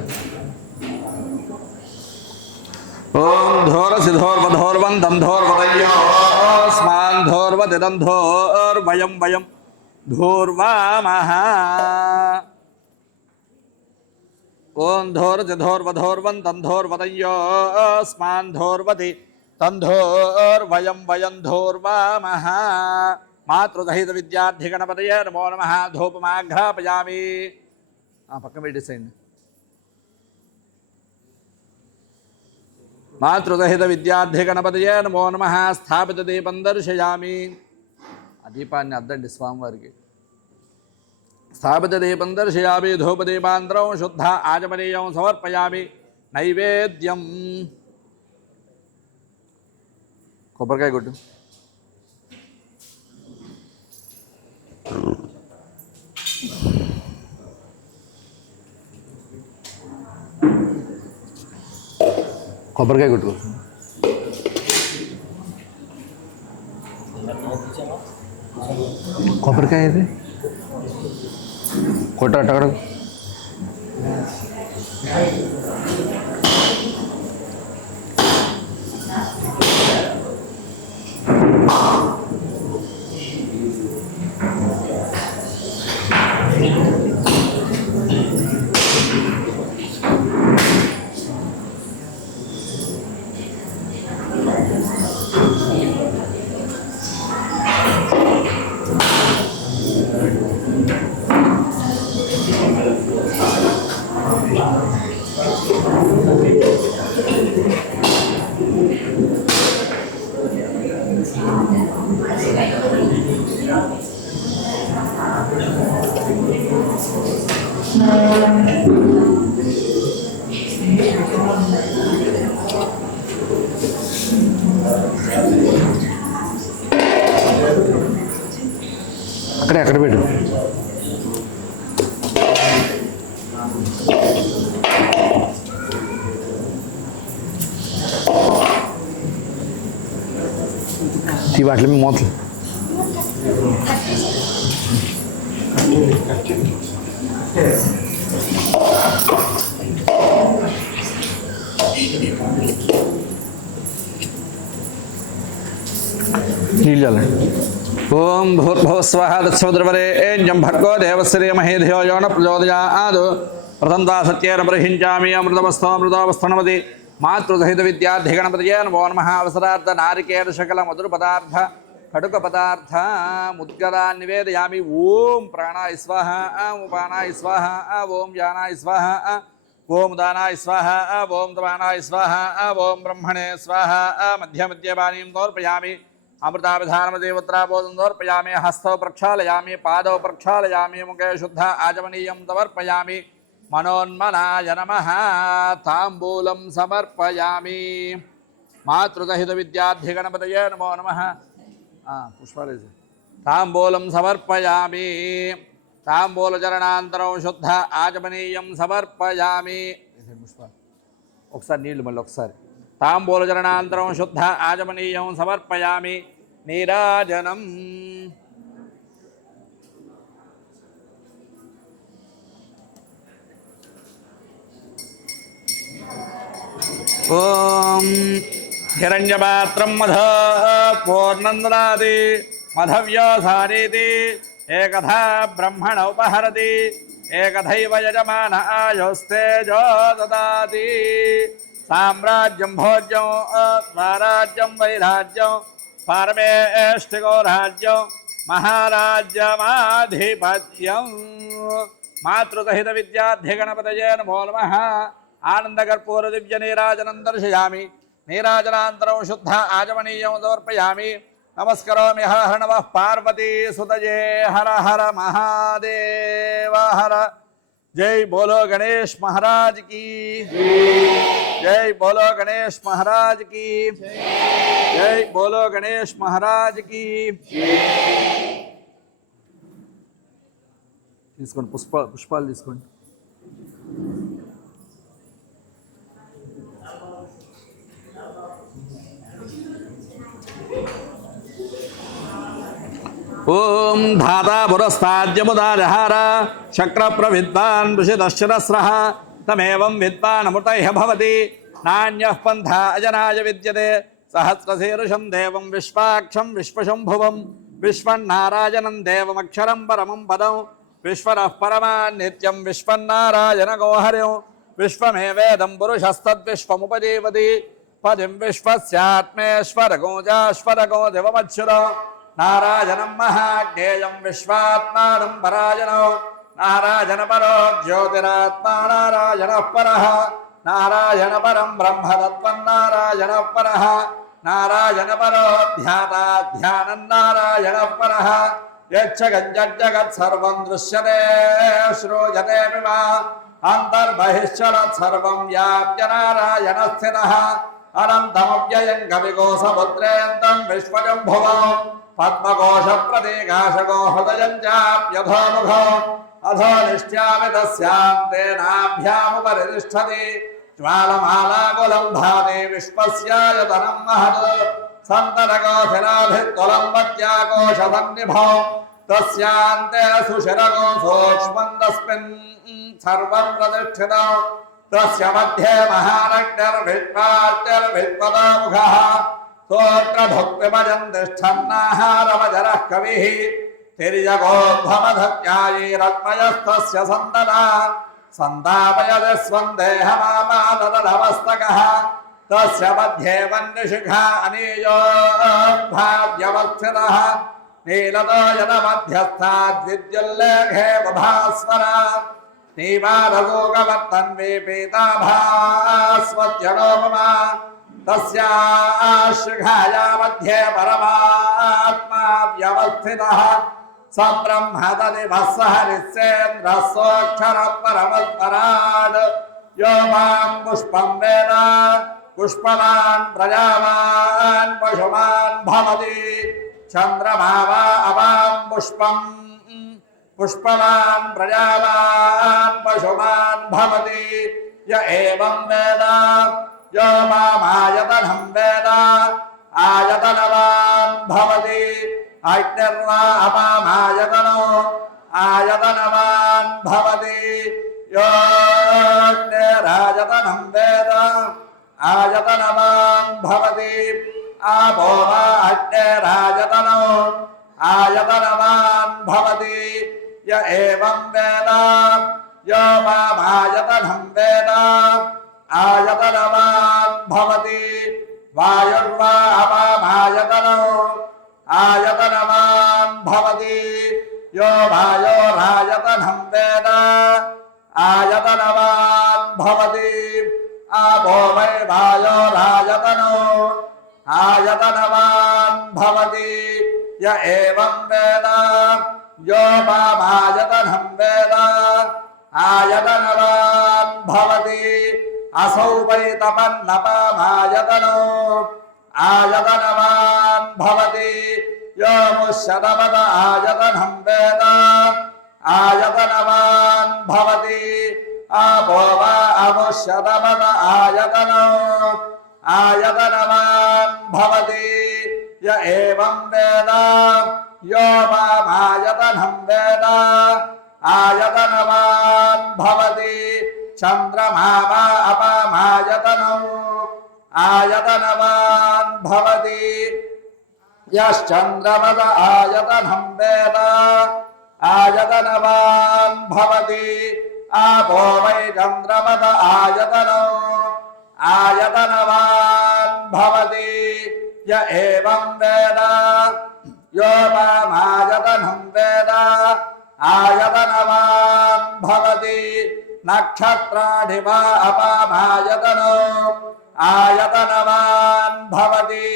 ओम धोरसिधोर्वधोर्वन्दं धोर्वदयोस्मान् धोर्वदिदं धोर्वयं वयं धोर्वामः। ఓం ధోర్జధోర్వధోర్వం తంధోర్వదయ్యోస్మాన్ ధోర్వతి తంధోర్వయం వయం ధోర్వామః మాతృదహిత విద్యార్థి గణపతయే నమో నమః ధూపమాఘ్రాపయామి పక్కన పెట్టేసేయండి మాతృదహిత విద్యార్థి గణపతయే నమో నమః స్థాపిత దీపం దర్శయామి ఆ దీపాన్ని అద్దండి స్వామివారికి స్థాపిత దీపం దర్శయామి ధూపదీపాంతరం శుద్ధ ఆచమనీయం సమర్పయామి నైవేద్యం కొబ్బరికాయ కొట్టు కొబ్బరికాయ కొట్టు కొబ్బరికాయ ఇది కొట్ట అక్కడ అక్కడ పెట్టు ఈ వాటిలో మీ మూతలు నీళ్ళు చల్లండి ఓం భూర్భువస్వః తత్సవితుర్వరేణ్యం భర్గో దేవస్య మహేధియో యో న ప్రచోదయాద్ ప్రథంతా సత్యేన ప్రహించామి అమృతమస్తోమృతోపస్థనమతి మాతృసహిత విద్యార్థి గణపతయే నమో నమః అవసరార్థ నారికేల శకల మధుర పదార్థ కటుక పదార్థ ముద్గలా నివేదయామి ఓం ప్రాణాయ స్వాహ ఓం ఉపానాయ స్వాహ ఓం యానాయ స్వాహ ఓం దానాయ స్వాహ ఓం తమానాయ స్వాహ ఓం బ్రహ్మణే స్వాహ మధ్య మధ్య పానీం సమర్పయామి అమృతాభిధానమదేవత్రాబోధం సమర్పయామి హస్తౌ ప్రక్షాళయామి పాదౌ ప్రక్షాళయామి ముఖే శుద్ధ ఆచమనీయం సమర్పయామి మనోన్మనాయ నమః తాంబూలం సమర్పయామి మాతృసహిత విద్యార్థి గణపతయే నమో నమః పుష్పాలేసి తాంబూలం సమర్పయామి తాంబూలచరణాంతరం శుద్ధ ఆచమనీయం సమర్పయామి పుష్ప ఒకసారి నీళ్ళు మళ్ళీ ఒకసారి తాంబూలచరణాంతరం శుద్ధ ఆచమనీయం సమర్పయామి నీరాజనం ఓం హిరణ్యపాత్రం మధ పూర్ణం దదాతి మధవ్యోసారీతి ఏకథా బ్రహ్మణ ఉపహరతి ఏకథైవ యజమాన ఆయోస్తేజో దదాతి సామ్రాజ్యం భోజ్యం స్వరాజ్యం వైరాజ్యం పరమేష్ఠికో రాజ్యం మహారాజ్యమాధిపత్యం మాతృసహిత విద్యార్థి గణపతయే నమో నమః ఆనందకర్పూర దివ్య నీరాజనం దర్శయామి నీరాజనాంతరం శుద్ధ ఆచమనీయం సమర్పయామి నమస్కరోమి హర నమః పార్వతీ సుతజే హర హర మహాదేవ హర జై బోలో గణేష్ మహారాజ్ की जय बोलो गणेश महाराज की जय बोलो गणेश महाराज की తీసుకోండి పుష్పాలు తీసుకోండి ఓం ధాతా పురస్తాద్యముదారహార శక్ర ప్రవిద్వాన్ ఋషిదశ్చరస్రః తమేవం విద్వానమృతైః భవతి నాణ్యః పంథా అజనాయ విద్యతే సహస్రశీర్షం దేవం విశ్వాక్షం విశ్వశంభువం విశ్వన్నారాయణం దేవమక్షరం పరమం పదం విశ్వరః పరమాన్ నిత్యం విశ్వన్నారాయణ గోహర్యం विश्वमेवेदं पुरुषस्तद्विश्वमुपजीवति पदिं विश्वस्यात्मेश्वरगोजाश्वरगो दिवमच्युतो नारायणं महाज्ञेयं विश्वात्मानं परायणो नारायणपरो ज्योतिरात्मा नारायणः परः नारायणपरं ब्रह्मतत्त्वं नारायणः परः नारायणपरो ध्याता ध्यानं नारायणः परः यच्च गञ्जज्जगत् सर्वं दृश्यते श्रूयते वा अन्तर्बहिश्चरत् सर्वं व्याप्य नारायणः स्थितः अनन्तमव्ययं कविकोशपुत्रेन्दं विश्वजम्भुवो पद्मकोशप्रतीकाशको हृदयं चाप्यधोमुखो अधो निष्ट्यामि तस्यां तेनाभ्यामुपरि तिष्ठति ज्वालमालाकुलं भाति विश्वस्यायतनं महत् सन्तरकोशिलाभित्तुलं वत्याकोशसन्निभो तस्यान्ते सुशिरको सूक्ष्मं तस्मिन् सर्वं प्रतिष्ठितौ तस्य मध्ये महारग्निर्भित्वार्तिर्भित्पदामुखः स्तोत्रभुक्तिमजं तिष्ठन्नाहारमजरः कविः तिर्यगोद्भवधत्यायैरत्मयस्तस्य सन्तता सन्तापयति स्वं देहमापादतमस्तकः तस्य मध्ये वह्निशिखा अनीयोद्भाव्यवस्थितः नीलतो यदमध्यस्थाद्विद्युल्लेखे बभास्वरा नीवारगोगवर्तन्वे पीताभास्वत्यनोपमा तस्याशिखाया मध्ये परमात्मा व्यवस्थितः स ब्रह्म तदिवः सह निस्सेन्द्रः सोऽक्षरः परमस्पराट् यो मां पुष्पं वेद पुष्पवान् प्रजावान् पशुमान् भवति चन्द्रमा वा अवां पुष्पम् पुष्पवान् प्रजावान् पशुमान् भवति य एवं वेद यो मामायतनं वेद आयतनवान् भवति अग्निर्वा अपामायतनो आयतनवान् भवति यो अग्निरायतनं वेद आयतनवान् भवति आपो वा अग्निरायतनो आयतनवान् भवति य एवं वेद यो मामायतनं वेद आयतनवान् भवति वायुर्वा अपामायतनो आयतनवान् भवति यो वायोरायतनं वेद आयतनवान् भवति आपो वै वायोरायतनो आयतनवान् भवति य एवं वेद यो मामायतनं वेद आयतनवान् भवति असौ वै तपन्नपामायतनो आयतनवान् भवति यो मुष्यतपद आयतनं वेद आयतनवान् भवति आपो वा अमुष्यतपद आयतनो आयतनवान् भवति य एवं वेद यो मामायतनं वेद आयतनवान् भवति चन्द्रमा वा अपामायतनो आयतनवान् भवति यश्चन्द्रमद आयतनं वेद आयतनवान् भवति आपो वै चन्द्रमद आयतनो आयतनवान् भवति य एवं वेद यो मामायतनं वेद आयतनवान् भवति नक्षत्राणि वा अपामायतनो आयतनवान् भवति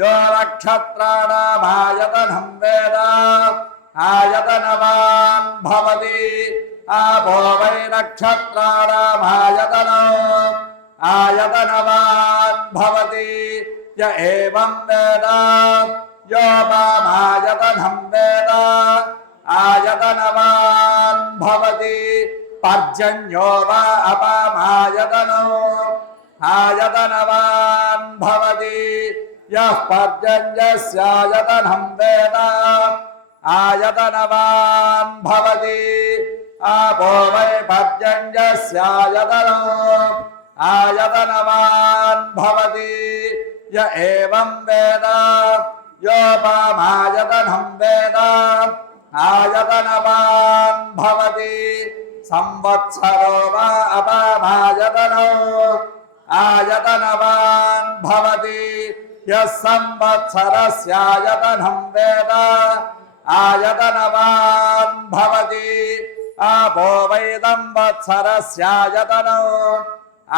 यो नक्षत्राणामायतनं वेद आयतनवान् भवति आपो वै नक्षत्राणामायतनो आयतनवान् भवति य एवं वेद यो मामायतनं वेद आयतनवान् भवति पर्जन्यो वा अपामायतनो आयतनवान् भवति यः पर्जन्यस्यायतनं वेद आयतनवान् भवति आपो वै पर्जन्यस्यायतनो आयतनवान् भवति य एवं वेद यो मामायतनं वेद आयतनवान् भवति स సంవత్సరో వా అపమాయతనో ఆయతనవాన్ భవతి యః సంవత్సరస్యాయతనం వేద ఆయతనవాన్ భవతి ఆపో వై సంవత్సరస్యాయతనో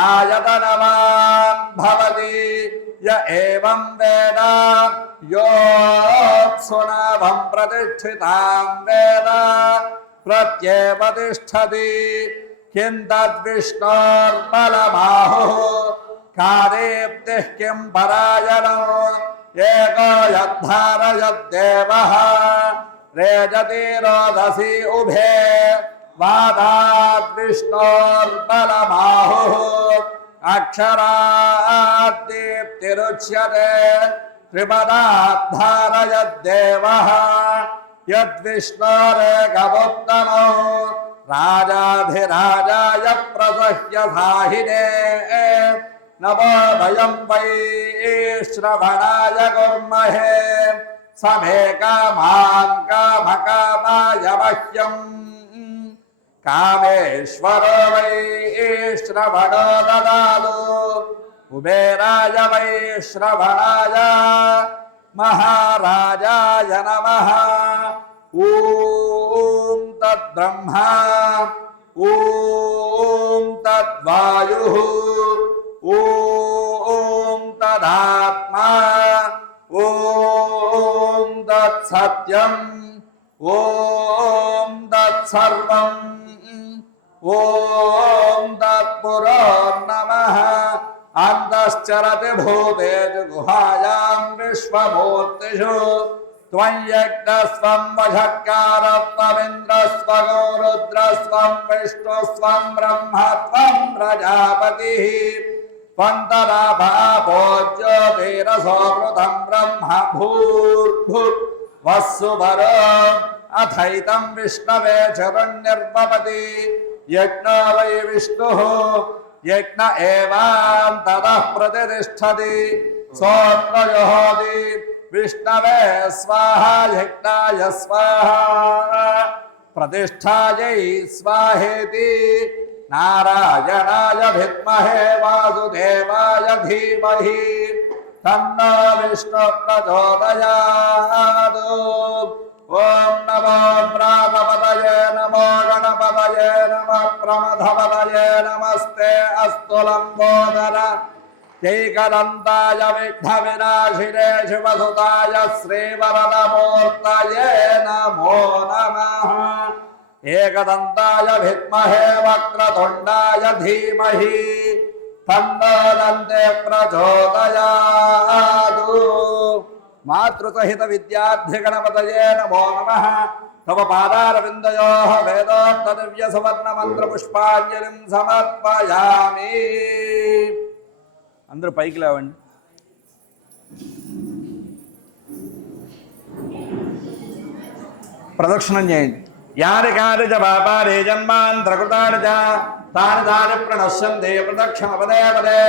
ఆయతనవాన్ భవతి య ఏవం వేద యోత్సునాభం ప్రతిష్ఠితాం వేద ప్రత్యేవ తిష్టతి కిం తద్విష్ణోర్బలమాహుః కాదేప్తిః కిం పరాయణో ఏకో యద్ధారయద్దేవః రేజతి రోదసి ఉభే వాదాద్విష్ణోర్బలమాహుః అక్షరాద్దీప్తిరుచ్యతే త్రిపదాద్ధారయద్దేవః యద్విష్ణోరేకముత్తమో రాజాధిరాజాయ ప్రసహ్య సాహినే నమో వయం వై శ్రవణాయ కుర్మహే సమే కామాన్ కామకామాయ మహ్యం కామేశ్వరో వై శ్రవణో దదాతు కుబేరాయ వై శ్రవణాయ మహారాజాయ నమః ఓం తద్బ్రహ్మ ఓం తద్వాయుః ఓం తదాత్మా ఓం తత్సత్యం ఓం తత్సర్వం ఓం తత్పురో నమః అంతశ్చరతి భూతేషు గుహాయాం విశ్వమూర్తిషు త్వం యజ్ఞస్వం వషట్కారత్వమింద్రస్వగో రుద్రస్వం విష్ణుస్వం బ్రహ్మత్వం ప్రజాపతిః త్వం తదాపో జ్యోతిరసోమృతం బ్రహ్మ భూర్భువస్సువరో అథైతం విష్ణవే చరుణ్నిర్వపతి యజ్ఞో వై విష్ణుః యజ్ఞ ఏవాం తదః ప్రతిష్ఠతి సోత్రజోహోతి విష్ణవే స్వాహా యజ్ఞాయ స్వాహా ప్రతిష్ఠాయై స్వాహేతి నారాయణాయ విద్మహే వాసుదేవాయ ధీమహి తన్నో విష్ణు ప్రచోదయాత్ ఓం నమో ప్రాణపతయే నమో గణపతయే నమః ప్రమథపతయే నమస్తే అస్తు లంబోదర ఏకదంతాయ విఘ్న వినాశినే శివసుతాయ శ్రీవరదమూర్తయే నమో నమః ఏకదంతాయ విద్మహే వక్రతుండాయ ధీమహి తన్నో దంతే ప్రచోదయాత్ మాతృసహిత విద్యార్థి గణపతయే నమో నమః తవ పాదారవిందయోః వేదోక్త దివ్య సువర్ణ మంత్ర పుష్పాంజలిం సమర్పయామి. అందరూ పైకి లేవండి. ప్రదక్షిణం చేయండి. యాని కాని చ పాపాని జన్మాంతరకృతాని చ తాని తాని ప్రణశ్యంతే ప్రదక్షిణ పదే పదే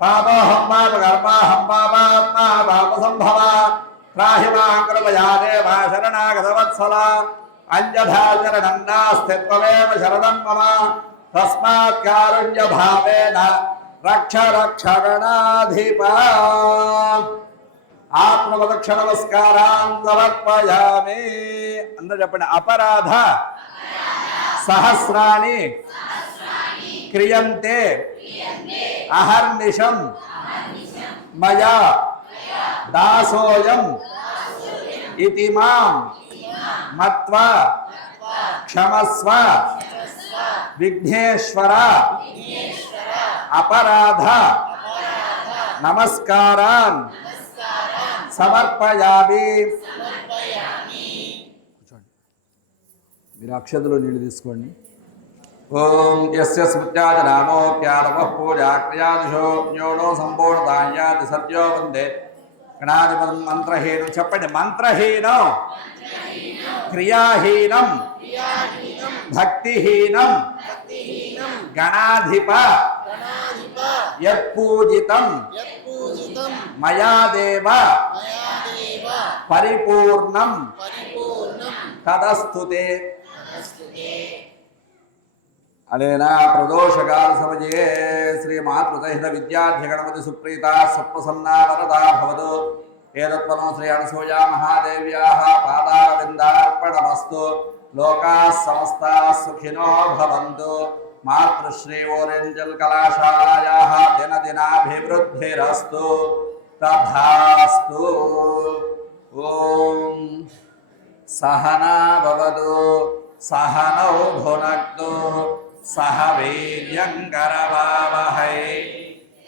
పాపోహం పాపకర్మాహం పాపాత్మా పాపసంభవ త్రాహి మాం కృపయా దేవా శరణాగతవత్సల అంజథా శరణం నాస్తి త్వమేవ శరణం మమ తస్మాత్ కారుణ్య భావేన రక్ష రక్ష గణాధిప. ఆత్మవదక్ష నమస్కారాన్ సమర్పయామి. అందరూ చెప్పండి. అపరాధ సహస్రాణి క్రియంతే అహర్నిశం మయా దాసోయం ఇతి మాం మత్వా క్షమస్వ విఘ్నేశ్వర అపరాధ నమస్కారాన్ సమర్పయామి. మీరు అక్షతలో నీళ్ళు తీసుకోండి. ఓం యస్య స్మృత్యాది నామోప్యానమః పూజా క్రియాదిశో జ్ఞోనో సంపూర్ణతాయాది సత్యో వందే గణాధిపతం. మంత్రహీనం చెప్పండి. మంత్రహీనం క్రియాహీనం భక్తిహీనం గణాధిప యత్పూజితం మయా దేవ పరిపూర్ణం తదస్తుతే. అనేనా ప్రదోషకాల సమయే శ్రీమాతృతహిత విద్యార్థి గణపతి సుప్రీత సత్వసన్నా వరదా భవతు ఏతత్వను శ్రీ అనసూయా మహాదేవ్యాः పాదారవిందార్పణమస్తు లోకాः సమస్తాः సుఖినో భవంతు మాతృశ్రీ ఓరెంజల్ కళాశాలాయాः దినదినాభివృద్ధిరస్తు తథాస్తు. ఓం సహనా భవతు సహనౌ భునక్తు సహ వీర్యంకరవావహై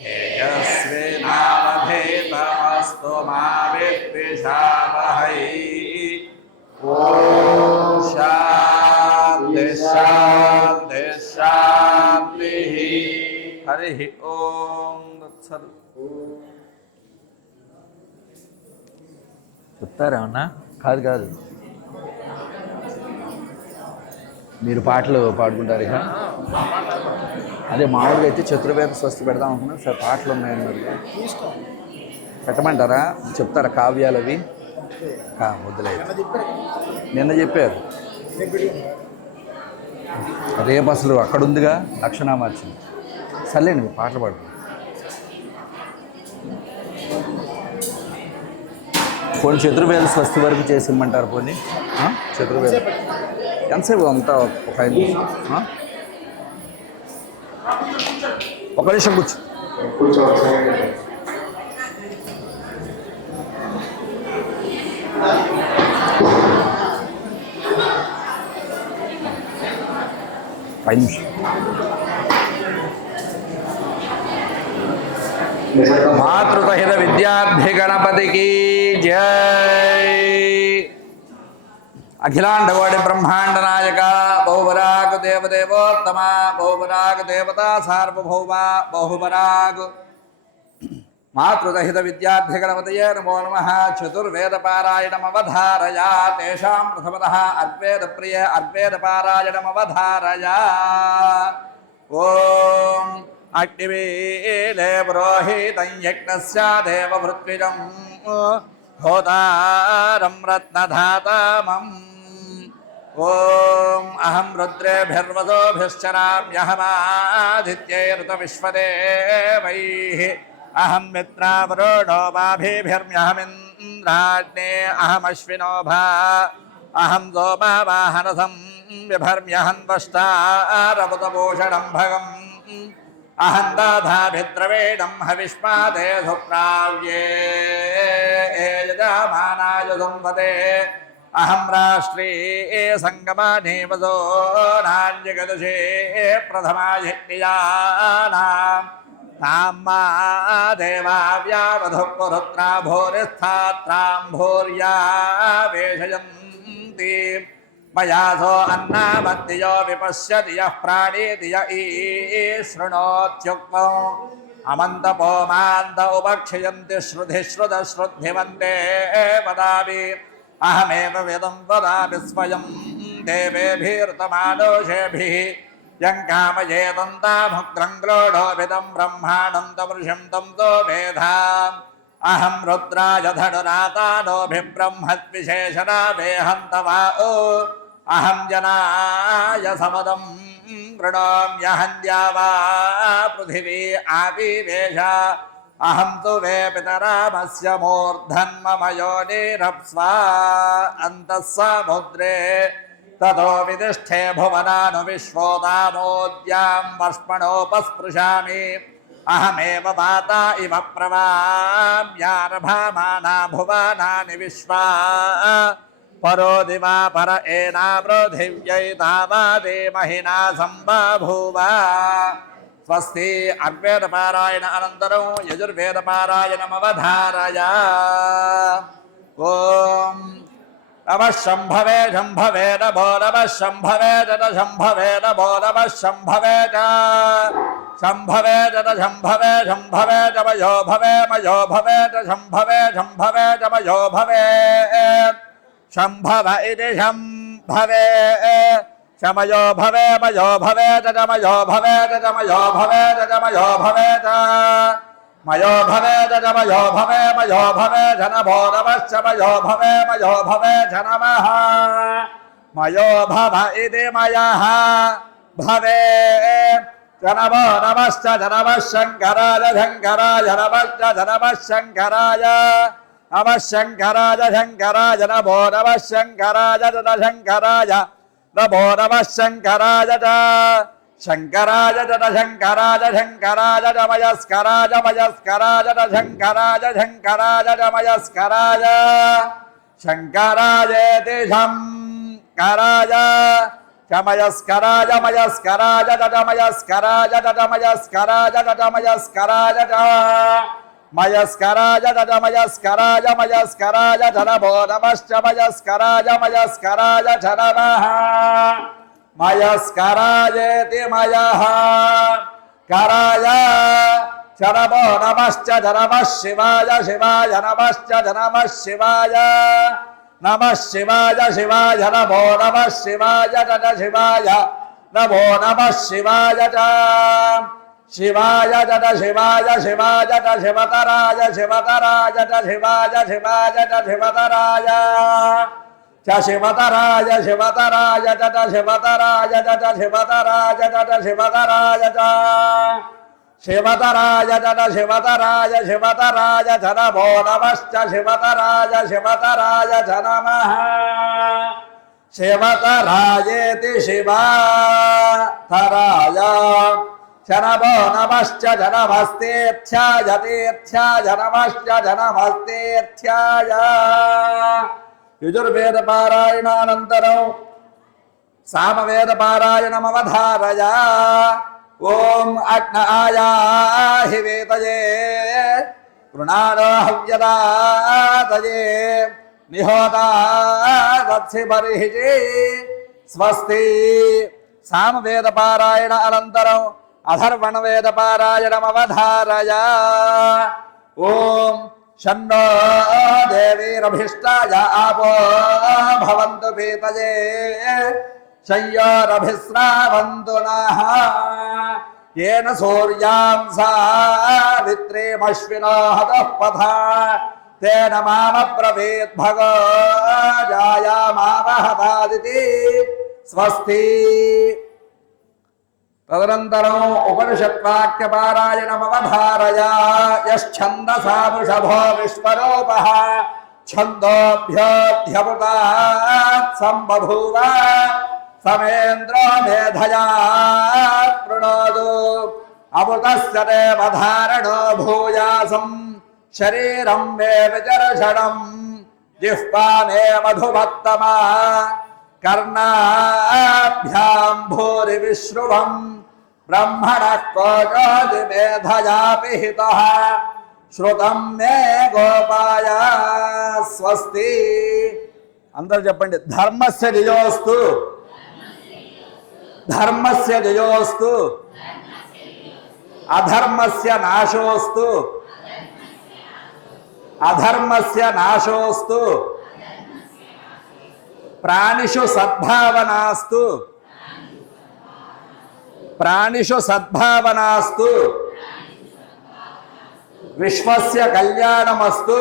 తేజస్వినావధేతమస్తు మా విద్విషావహై. ఓం శాంతి శాంతి శాంతి. హరి ఓం తత్సత్. చెప్తారా అన్నా? కాదు కాదు, మీరు పాటలు పాడుకుంటారు ఇక. అదే మామూలుగా అయితే చతుర్వేద స్వస్తి పెడదాం అనుకున్నాను సార్. పాటలు ఉన్నాయని మరి పెట్టమంటారా? చెప్తారా కావ్యాలు అవి? వద్దులేదు, నిన్న చెప్పారు. రేపు అసలు అక్కడ ఉందిగా దక్షిణామార్చి. సర్లేండి, మీరు పాటలు పాడుకోండి. పోనీ చతుర్వేద స్వస్తి వరకు చేసి ఇమ్మంటారు. పోనీ చతుర్వేద ఎంతసేపు? అంతా ఒక 5 నిమిషం. ఒక నిమిషం కూర్చో. మాతృతహిత విద్యార్థి గణపతికి జై. అఖిలాండకోటి బ్రహ్మాండ నాయక బహుపరాగ్ దేవదేవోత్తమ బహుపరాగ్ దేవతా సార్వభౌమ బహుపరాగ్ మాతృతహిత విద్యార్థి గణపతయే నమో నమః. చతుర్వేద పారాయణమవధారయ తేషాం ప్రథమతః అద్వేద ప్రియ అద్వేద పారాయణమవధారయ. ఓం అగ్నివేలే పురోహితం యజ్ఞస్య దేవభృత్విజం హోతారం రత్నధాతామం. ఓం అహం రుద్రేభిర్వసోభిశ్చరామ్యహమాదిత్యైర్తవిశ్వదేవైః అహం మిత్రావరుణో వాభిభిర్మ్యహమింద్రాగ్నే అహమశ్వినో భా అహం సోమవాహనసం బిభర్మ్యహన్వష్టారముతభూషణం భగం అహం దాధాభిద్రవేణం హవిష్మాదే సుప్రావ్యే యజమానాయ సంవదే. అహం రాష్ట్రే సంగమానేవదో నాన్యగదశే ప్రథమాయజ్ఞయానాం తామ్మా దేవావ్యావధుపురుత్రా భూరిస్థాత్రాంభూర్యా వేషయంతి. మయాసో అన్నామత్తియో విపశ్యతి యః ప్రాణీతి య శృణోత్యుక్తం అమంతపోమాంత ఉపక్షయంతి శ్రుధి శ్రుత శ్రుద్ధివంతే వదామి. అహమేవ వేదం వదామి స్వయం దేవేభిర్తమానోషేభిః యం కామయేతం తాముగ్రం గ్రోఢోభితం బ్రహ్మాణం తమృషం తం తో వేదాం. అహం రుద్రాయ ధనురాతానోభిబ్రహ్మద్విశేషణావేహంతవా. అహం జనాయ సమదం వృణోమ్యహం ద్యావా పృథివీ ఆవివేశ. అహం తు వే పితరామస్య మూర్ధన్మమ యోనిరప్స్వా అంతః సముద్రే తతో విదిష్ఠే భువనాను విశ్వోదామోద్యాం వర్ష్మణోపస్పృశామి. అహమేవ మాతా ఇవ ప్రవామ్యారభామానా భువనాని విశ్వా పరో దివా పర ఏనా పృథివ్యై తావాదే మహినా సంబభూవ. స్వస్తి. అద్వేద పారాయణ అనంతరం యజుర్వేద పారాయణమవధారయ. ఓం నమః శంభవే శంభవే నమో నమః శంభవే జన శంభవే నమో నమః శంభవే చ శంభవే జన శంభవే శంభవే చ మయో భవే మయో భవే చ శంభవే శంభవే చ మయో భవే శంభవ ఇది శంభవే చమయో భవే మయో భవే చ మయో భవే చ మయో భవే చ మయో భవే చ మయో భవే చ మయో భవే మయో భవే చ నమో నమశ్చ మయో భవే మయో భవే చ నమః. మయో భవ ఇది మయః भवे जनमो नमश्च जनमः शङ्कराय शङ्कराय नमश्च जनमः शङ्कराय नमः शङ्कराय शङ्कराय नमो नमः शङ्कराय शङ्कराय नमो नमः शङ्कराय शङ्कराय शङ्कराय शङ्कराय मयस्कराय मयस्कराय शङ्कराय शङ्कराय मयस्कराय शङ्करायेति शङ्कराय मयस्कराय मयस्कराय मयस्कराय मयस्कराय मयस्कराय मयस्कराय मयस्कराय मयस्कराय नमो नमश्च मयस्कराय मयस्कराय नमः मयस्करायेति मयः कराय नमो नमश्च नमः शिवाय शिवाय नमश्च नमः शिवाय नमः शिवाय शिवाय नमो नमः शिवाय शिवाय नमो नमः शिवाय शिवाय शिवाय शिवाय शिवतराय शिवतराय शिवाय शिवाय शिवतराय शिवतराय शिवतराय शिवतराय शिवतराय शिवतराय शिवतराय शिवतराय शिवतराय नमो नमश्च शिवतराय शिवतराय नमः शिवतरायेति शिवतराय नमो नमश्च नमस्तेथ्याय तेथ्याय नमश्च नमस्तेथ्याय यजुर्वेद पारायणानन्तरं सामवेद पारायणमवधारय ओम अग्नायाहि वेतये कृणानो हव्यदातये निहोता वत्सि बर्हिषि स्वस्ति सामवेद पारायण अनन्तरं अथर्वण वेद पारायणमवधारय ओम शन्नो देवीरभिष्टाय आपो भवन्तु पीतये शय्यारभिस्रावन्तु नः येन सूर्यां सावित्रीमश्विनो हतः पथा तेन मामब्रवीत् भगो जायामावहतादिति स्वस्ति तदनन्तरम् उपनिषद्वाक्यपारायणमवधारय यश्छन्दसा वृषभो विश्वरूपः छन्दोभ्योऽध्यपुटात् सम्बभूव समेन्द्रो मेधया कृणोतु अमृतस्य देवधारणो भूयासम् शरीरं मे विचर्षणम् जिह्वा मे मधुमत्तमा कर्णाभ्यां भूरिविश्रुवम् ब्रह्मणः कोशोऽधि मेधया पिहितः श्रुतं मे गोपाय स्वस्ति अंदर చెప్పండి ధర్మస్య జయోస్తు ధర్మస్య జయోస్తు అధర్మస్య నాశోస్తు అధర్మస్య నాశోస్తు ప్రాణిషు సద్భావనాస్తు ప్రాణిషు సద్భావనాస్తు విశ్వస్య కళ్యాణమస్తు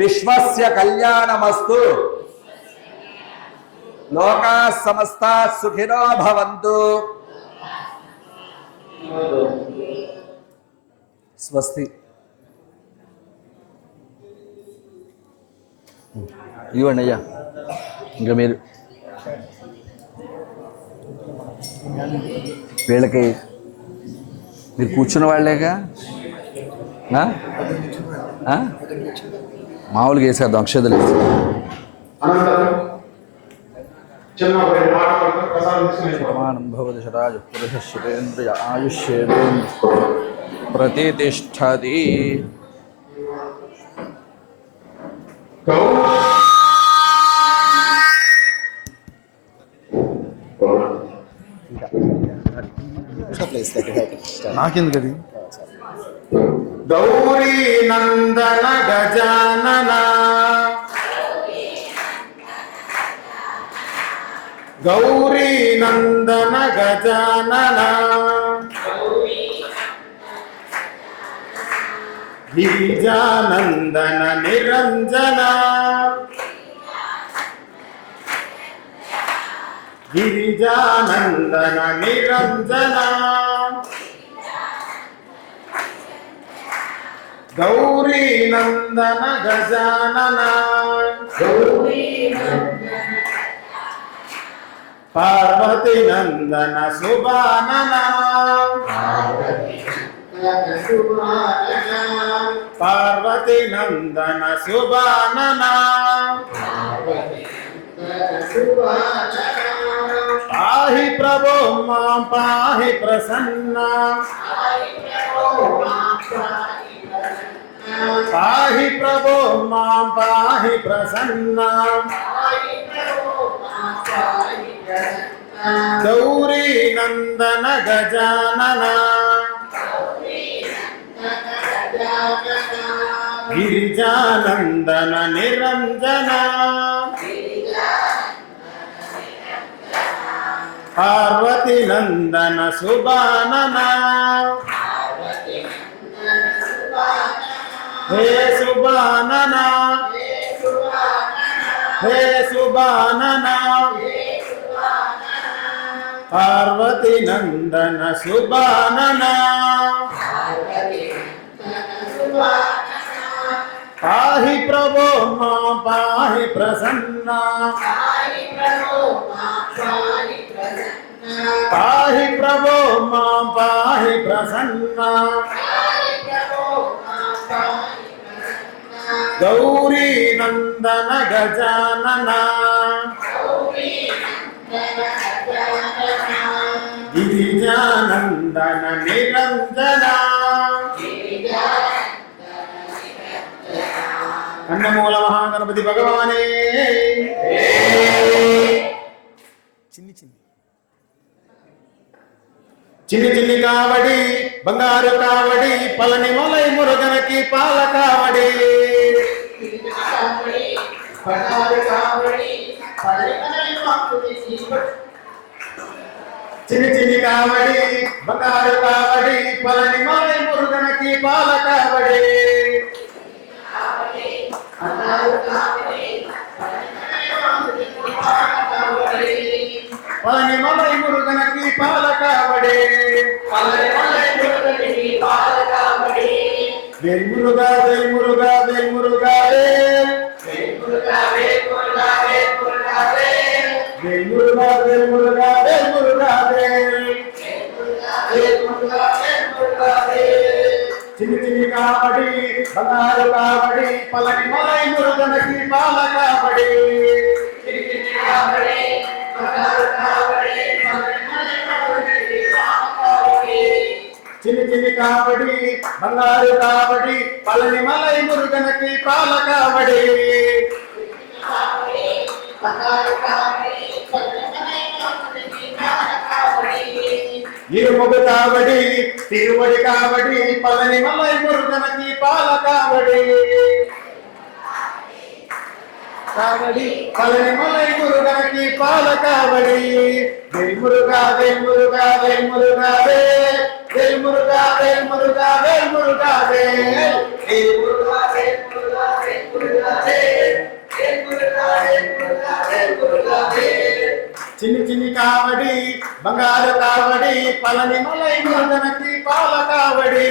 విశ్వస్య కళ్యాణమస్తు లోకాః సమస్తాః సుఖినో భవంతు స్వస్తి ఇవ్వండి అయ్యా ఇంకా మీరు వీళ్ళకి మీరు కూర్చున్న వాళ్ళేగా మామూలుగా వేసేద్దాం అక్షతలు వేసి ప్రమాణం భవతి శతాజ పురుష శివేంద్రియ ఆయుష్యేంద్రియ ప్రతిష్టతి నాకెందుకది గౌరీ నందన గజానన గౌరీ నందన గజానన గిరిజానందన నిరంజన గిరిజానందన నిరంజన గౌరీ నందన గజానన పార్వతి నందన శుభానన పార్వతి నందన శుభానన పాహి ప్రభో మాం పాహి ప్రసన్న పాహి ప్రభో మాం పాహి ప్రసన్న గౌరీ నందన గజానన గిరిజానందన నిరంజన పార్వతి నందన శుభానన హే శుభానన హే శుభానన పార్వతి నందన శుభానన పాహి ప్రభో మా పాహి ప్రసన్న పాహి ప్రభో మా పాహి ప్రసన్న గౌరీ నందన గజానన గిరిజానందన నిరంజన అన్నమూల మహాగణపతి భగవానే చిన్ని చిన్ని కావడి బంగారు కావడి పళని మొలై మురుగనకి పాల కావడి చిన్ని చిన్ని కావడి బంగారు కావడి పళని మొలై మురుగనకి పాల కావడి పళని మొలై మురుగనకి పాల కావడి వేల్మురుగా వేల్మురుగా వేల్మురుగా వేల్మురుగా వేల్మురుగా వేల్మురుగా చిన్ని చిన్ని కావడి బంగారు కావడి పళని మొలై మురుగనకి పాల కావడి చిన్ని చిన్ని కావడి బంగారు కావడి పళని మొలై మురుగనకి పాల కావడి ఇరుముగు కావడి తిరువడి కావడి పళని మొలై మురుగనకి పాల కావడి కావడి పళని మొలై మురుగనకి పాల కావడి వేల్మురుగా వేల్మురుగా వేల్మురుగా వేల్మురుగా వేల్మురుగా వేల్మురుగా వేల్మురుగా చిన్ని చిన్ని కావడి బంగారు కావడి పళని మొలై మురుగనకి పాల కావడి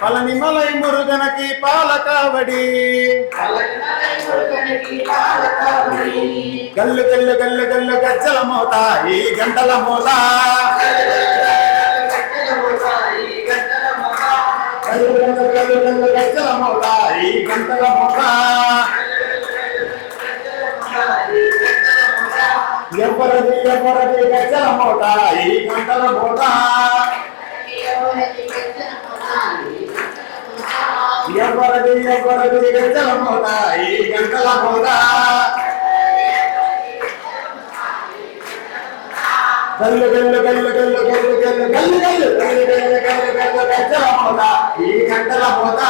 పళని మొలై మురుగనకి పాల కావడి గల్లు గల్లు గల్లు గల్లు గజ్జల మోత ఈ గంటల మోత గల్లు గల్లు గల్లు గల్లు గజ్జల మోత ఈ గంటల మోత ఎవరది ఎవరది గజ్జల మోత ఈ గంటల మోత ఎవరది ఎవరది గజ్జల మోత ఈ గంటల మోత గల్లు గల్లు గల్లు గల్లు గల్లు గల్లు గల్లు గల్లు గల్లు గల్లు గల్లు గల్లు గజ్జల మోత ఈ గంటల మోత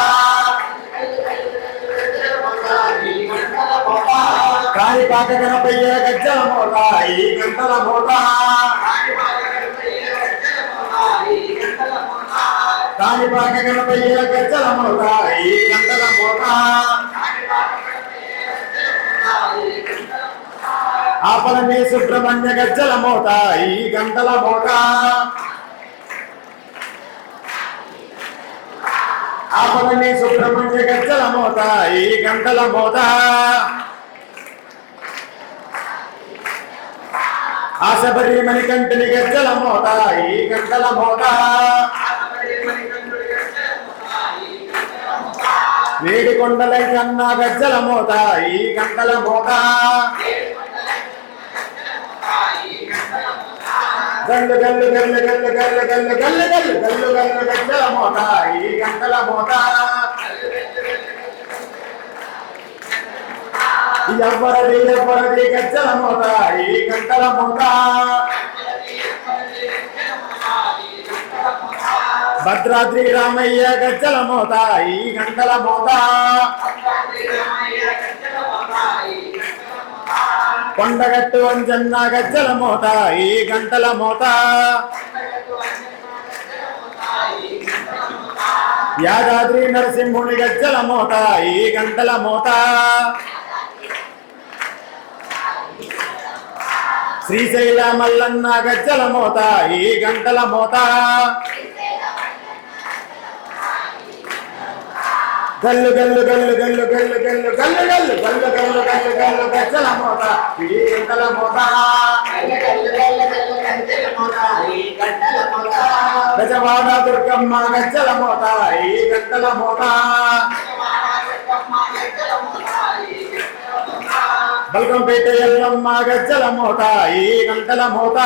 కాణిపాక గణపయ్య గజ్జల మోత ఈ గంటల మోత కాణిపాక కాణిపాక గణపయ్య గజ్జల మోత ఈ గంటల మోత ఆపలనే సుబ్రహ్మణ్య గజ్జల మోత ఈ గంటల మోత ఆపలనే సుబ్రహ్మణ్య గజ్జల మోత ఈ గంటల మోత ఆశబరి మణికంఠుని గజ్జల మోత ఈ గంటల మోత వేడికొండలై కన్న గజ్జల మోత ఈ గంటల మోత గల్లు గల్లు గల్లు గల్లు గల్లు గల్లు గల్లు గల్లు గల్లు గల్లు గజ్జల మోత ఈ గంటల మోత ఎవరది గజ్జల మోత ఈ గంటల మోత భద్రాద్రి రామయ్య గజ్జల మోత ఈ గంటల మోత కొండగట్టు అంజన్న గజ్జల మోత ఈ గంటల మోత యాదాద్రి నరసింహుని గజ్జల మోత ఈ గంటల మోత శ్రీశైల మల్లన్న గజ్జల మోత ఈ గంటల మోత గల్లు గల్లు గల్లు గల్లు గల్లు గల్లు గల్లు గల్లు గల్లు గల్లు గల్లు గల్లు గజ్జల మోత ఈ గంటల మోత గజవాడ దుర్గమ్మ గజ్జల మోత ఈ గంటల మోత బల్కంపేట ఎల్లమ్మ గజ్జల మోత ఈ గంటల మోత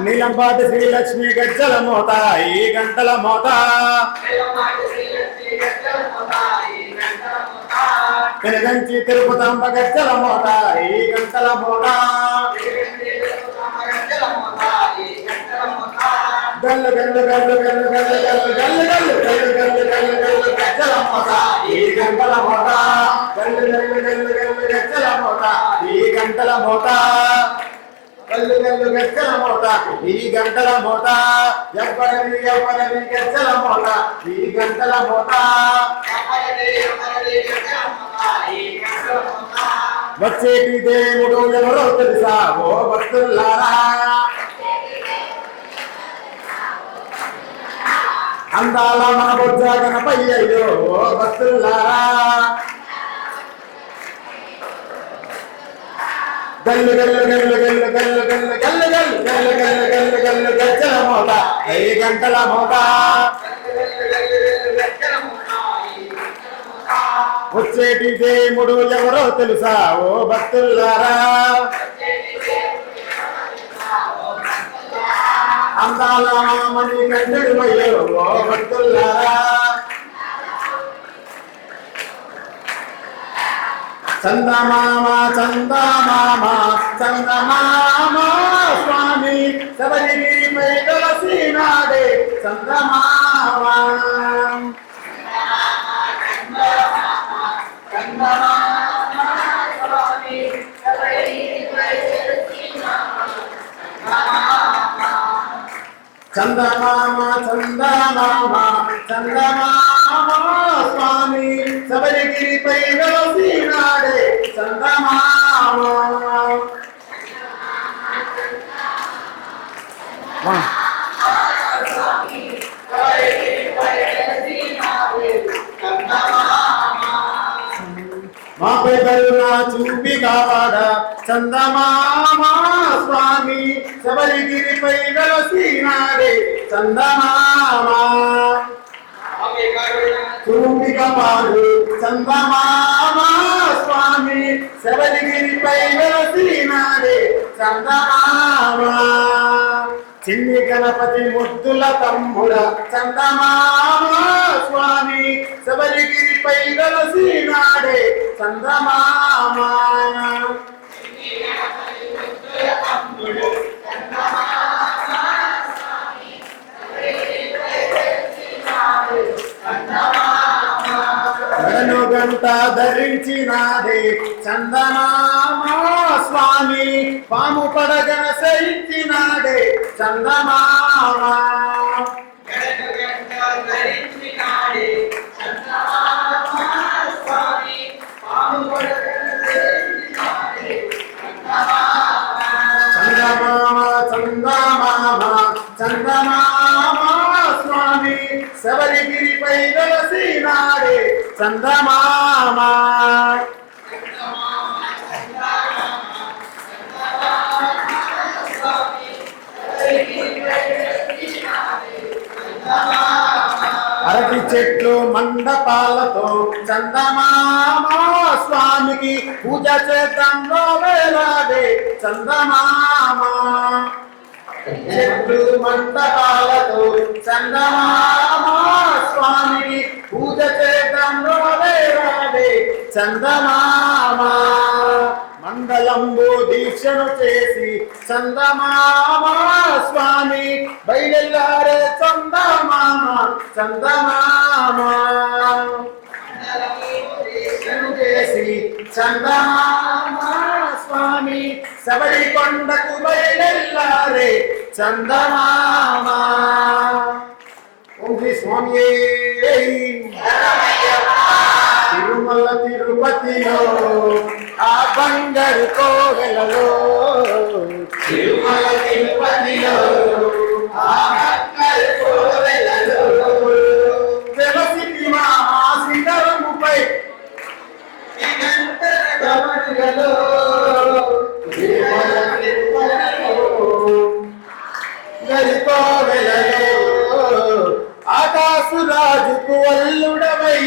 నీలంపాటి శ్రీలక్ష్మి గజ్జల మోత ఈ గంటల మోత పెనగంచి తిరుపతమ్మ గజ్జల మోత ఈ గంటల మోత గల్లు గల్లు గల్లు గల్లు గల్లు గల్లు గల్లు గల్లు గల్లు గల్లు గల్లు గల్లు గజ్జల మోత ఈ గంటల మోత గల్లు గల్లు గల్లు గల్లు గజ్జల మోత ఈ గంటల మోత గల్లు గల్లు గజ్జల మోత ఈ గంటల మోత ఎవరది గజ్జల మోత ఈ గంటల మోత వచ్చేటి దేవుడు ఎవరో తెలుసా ఓ భక్తులారా అందాల మన బొజ్జ గణపయ్యో ఓ భక్తులారా గల్లు గల్లు గల్లు గల్లు గల్లు గల్లు గల్లు గల్లు గల్లు గల్లు గల్లు గల్లు గజ్జల మోత ఈ గంటల మోత వచ్చేటి దేవుడు ఎవరో తెలుసా ఓ భక్తులారా అందాల మణి కంఠుడు అయ్యో ఓ భక్తులారా చందమామ చందమామ చందమామ స్వామి శబరిగిరిపై కలసినాడే చందమామ చందమామ చందమామ చందమామ స్వామి శబరిగిరిపై వెలసినాడే చందమామ మాపై కరుణా చూపి కాపాడ చందమామ స్వామి శబరిగిరిపై వెలసినాడే చందమామ చూపి కాపాడు చందమామ స్వామి శబరిగిరిపై వెలసినాడే చందమామ చిన్ని గణపతి ముద్దుల తమ్ముడ చందమామ స్వామి శబరిగిరిపై వెలసినాడే చందమామ గంట ధరించినాడే చందమామ స్వామి పాము పడగన సైచినాడే చందమామ చందమామ స్వామి శబరిగిరిపై వెలసినాడే చందమామ అరటి చెట్లు మండపాలతో చందమామ స్వామికి పూజ చేద్దాంలో వేలాడే చందమామ చెట్లు మండపాలతో చందమామ స్వామికి పూజ చేద్దాంలో వేలాడే చందమామ మండలంబు దీక్షను చేసి చందమామ స్వామి బయలులారే చందమామ చందమామ దీక్షను చేసి చందమామ స్వామి శబరి కొండకు బయలులారే చందమామ ఓం శ్రీ స్వామి తిరుమల తిరుపతిలో ఆ బంగారు కోవెలలో తిరుమల తిరుపతిలో ఆ బంగారు కోవెలలో వెలసిటి మా సింగరముపై గమనిగలో తిరుమల తిరుపతిలో గరి కోవెలలో ఆకాశరాజుకు వల్లుడవై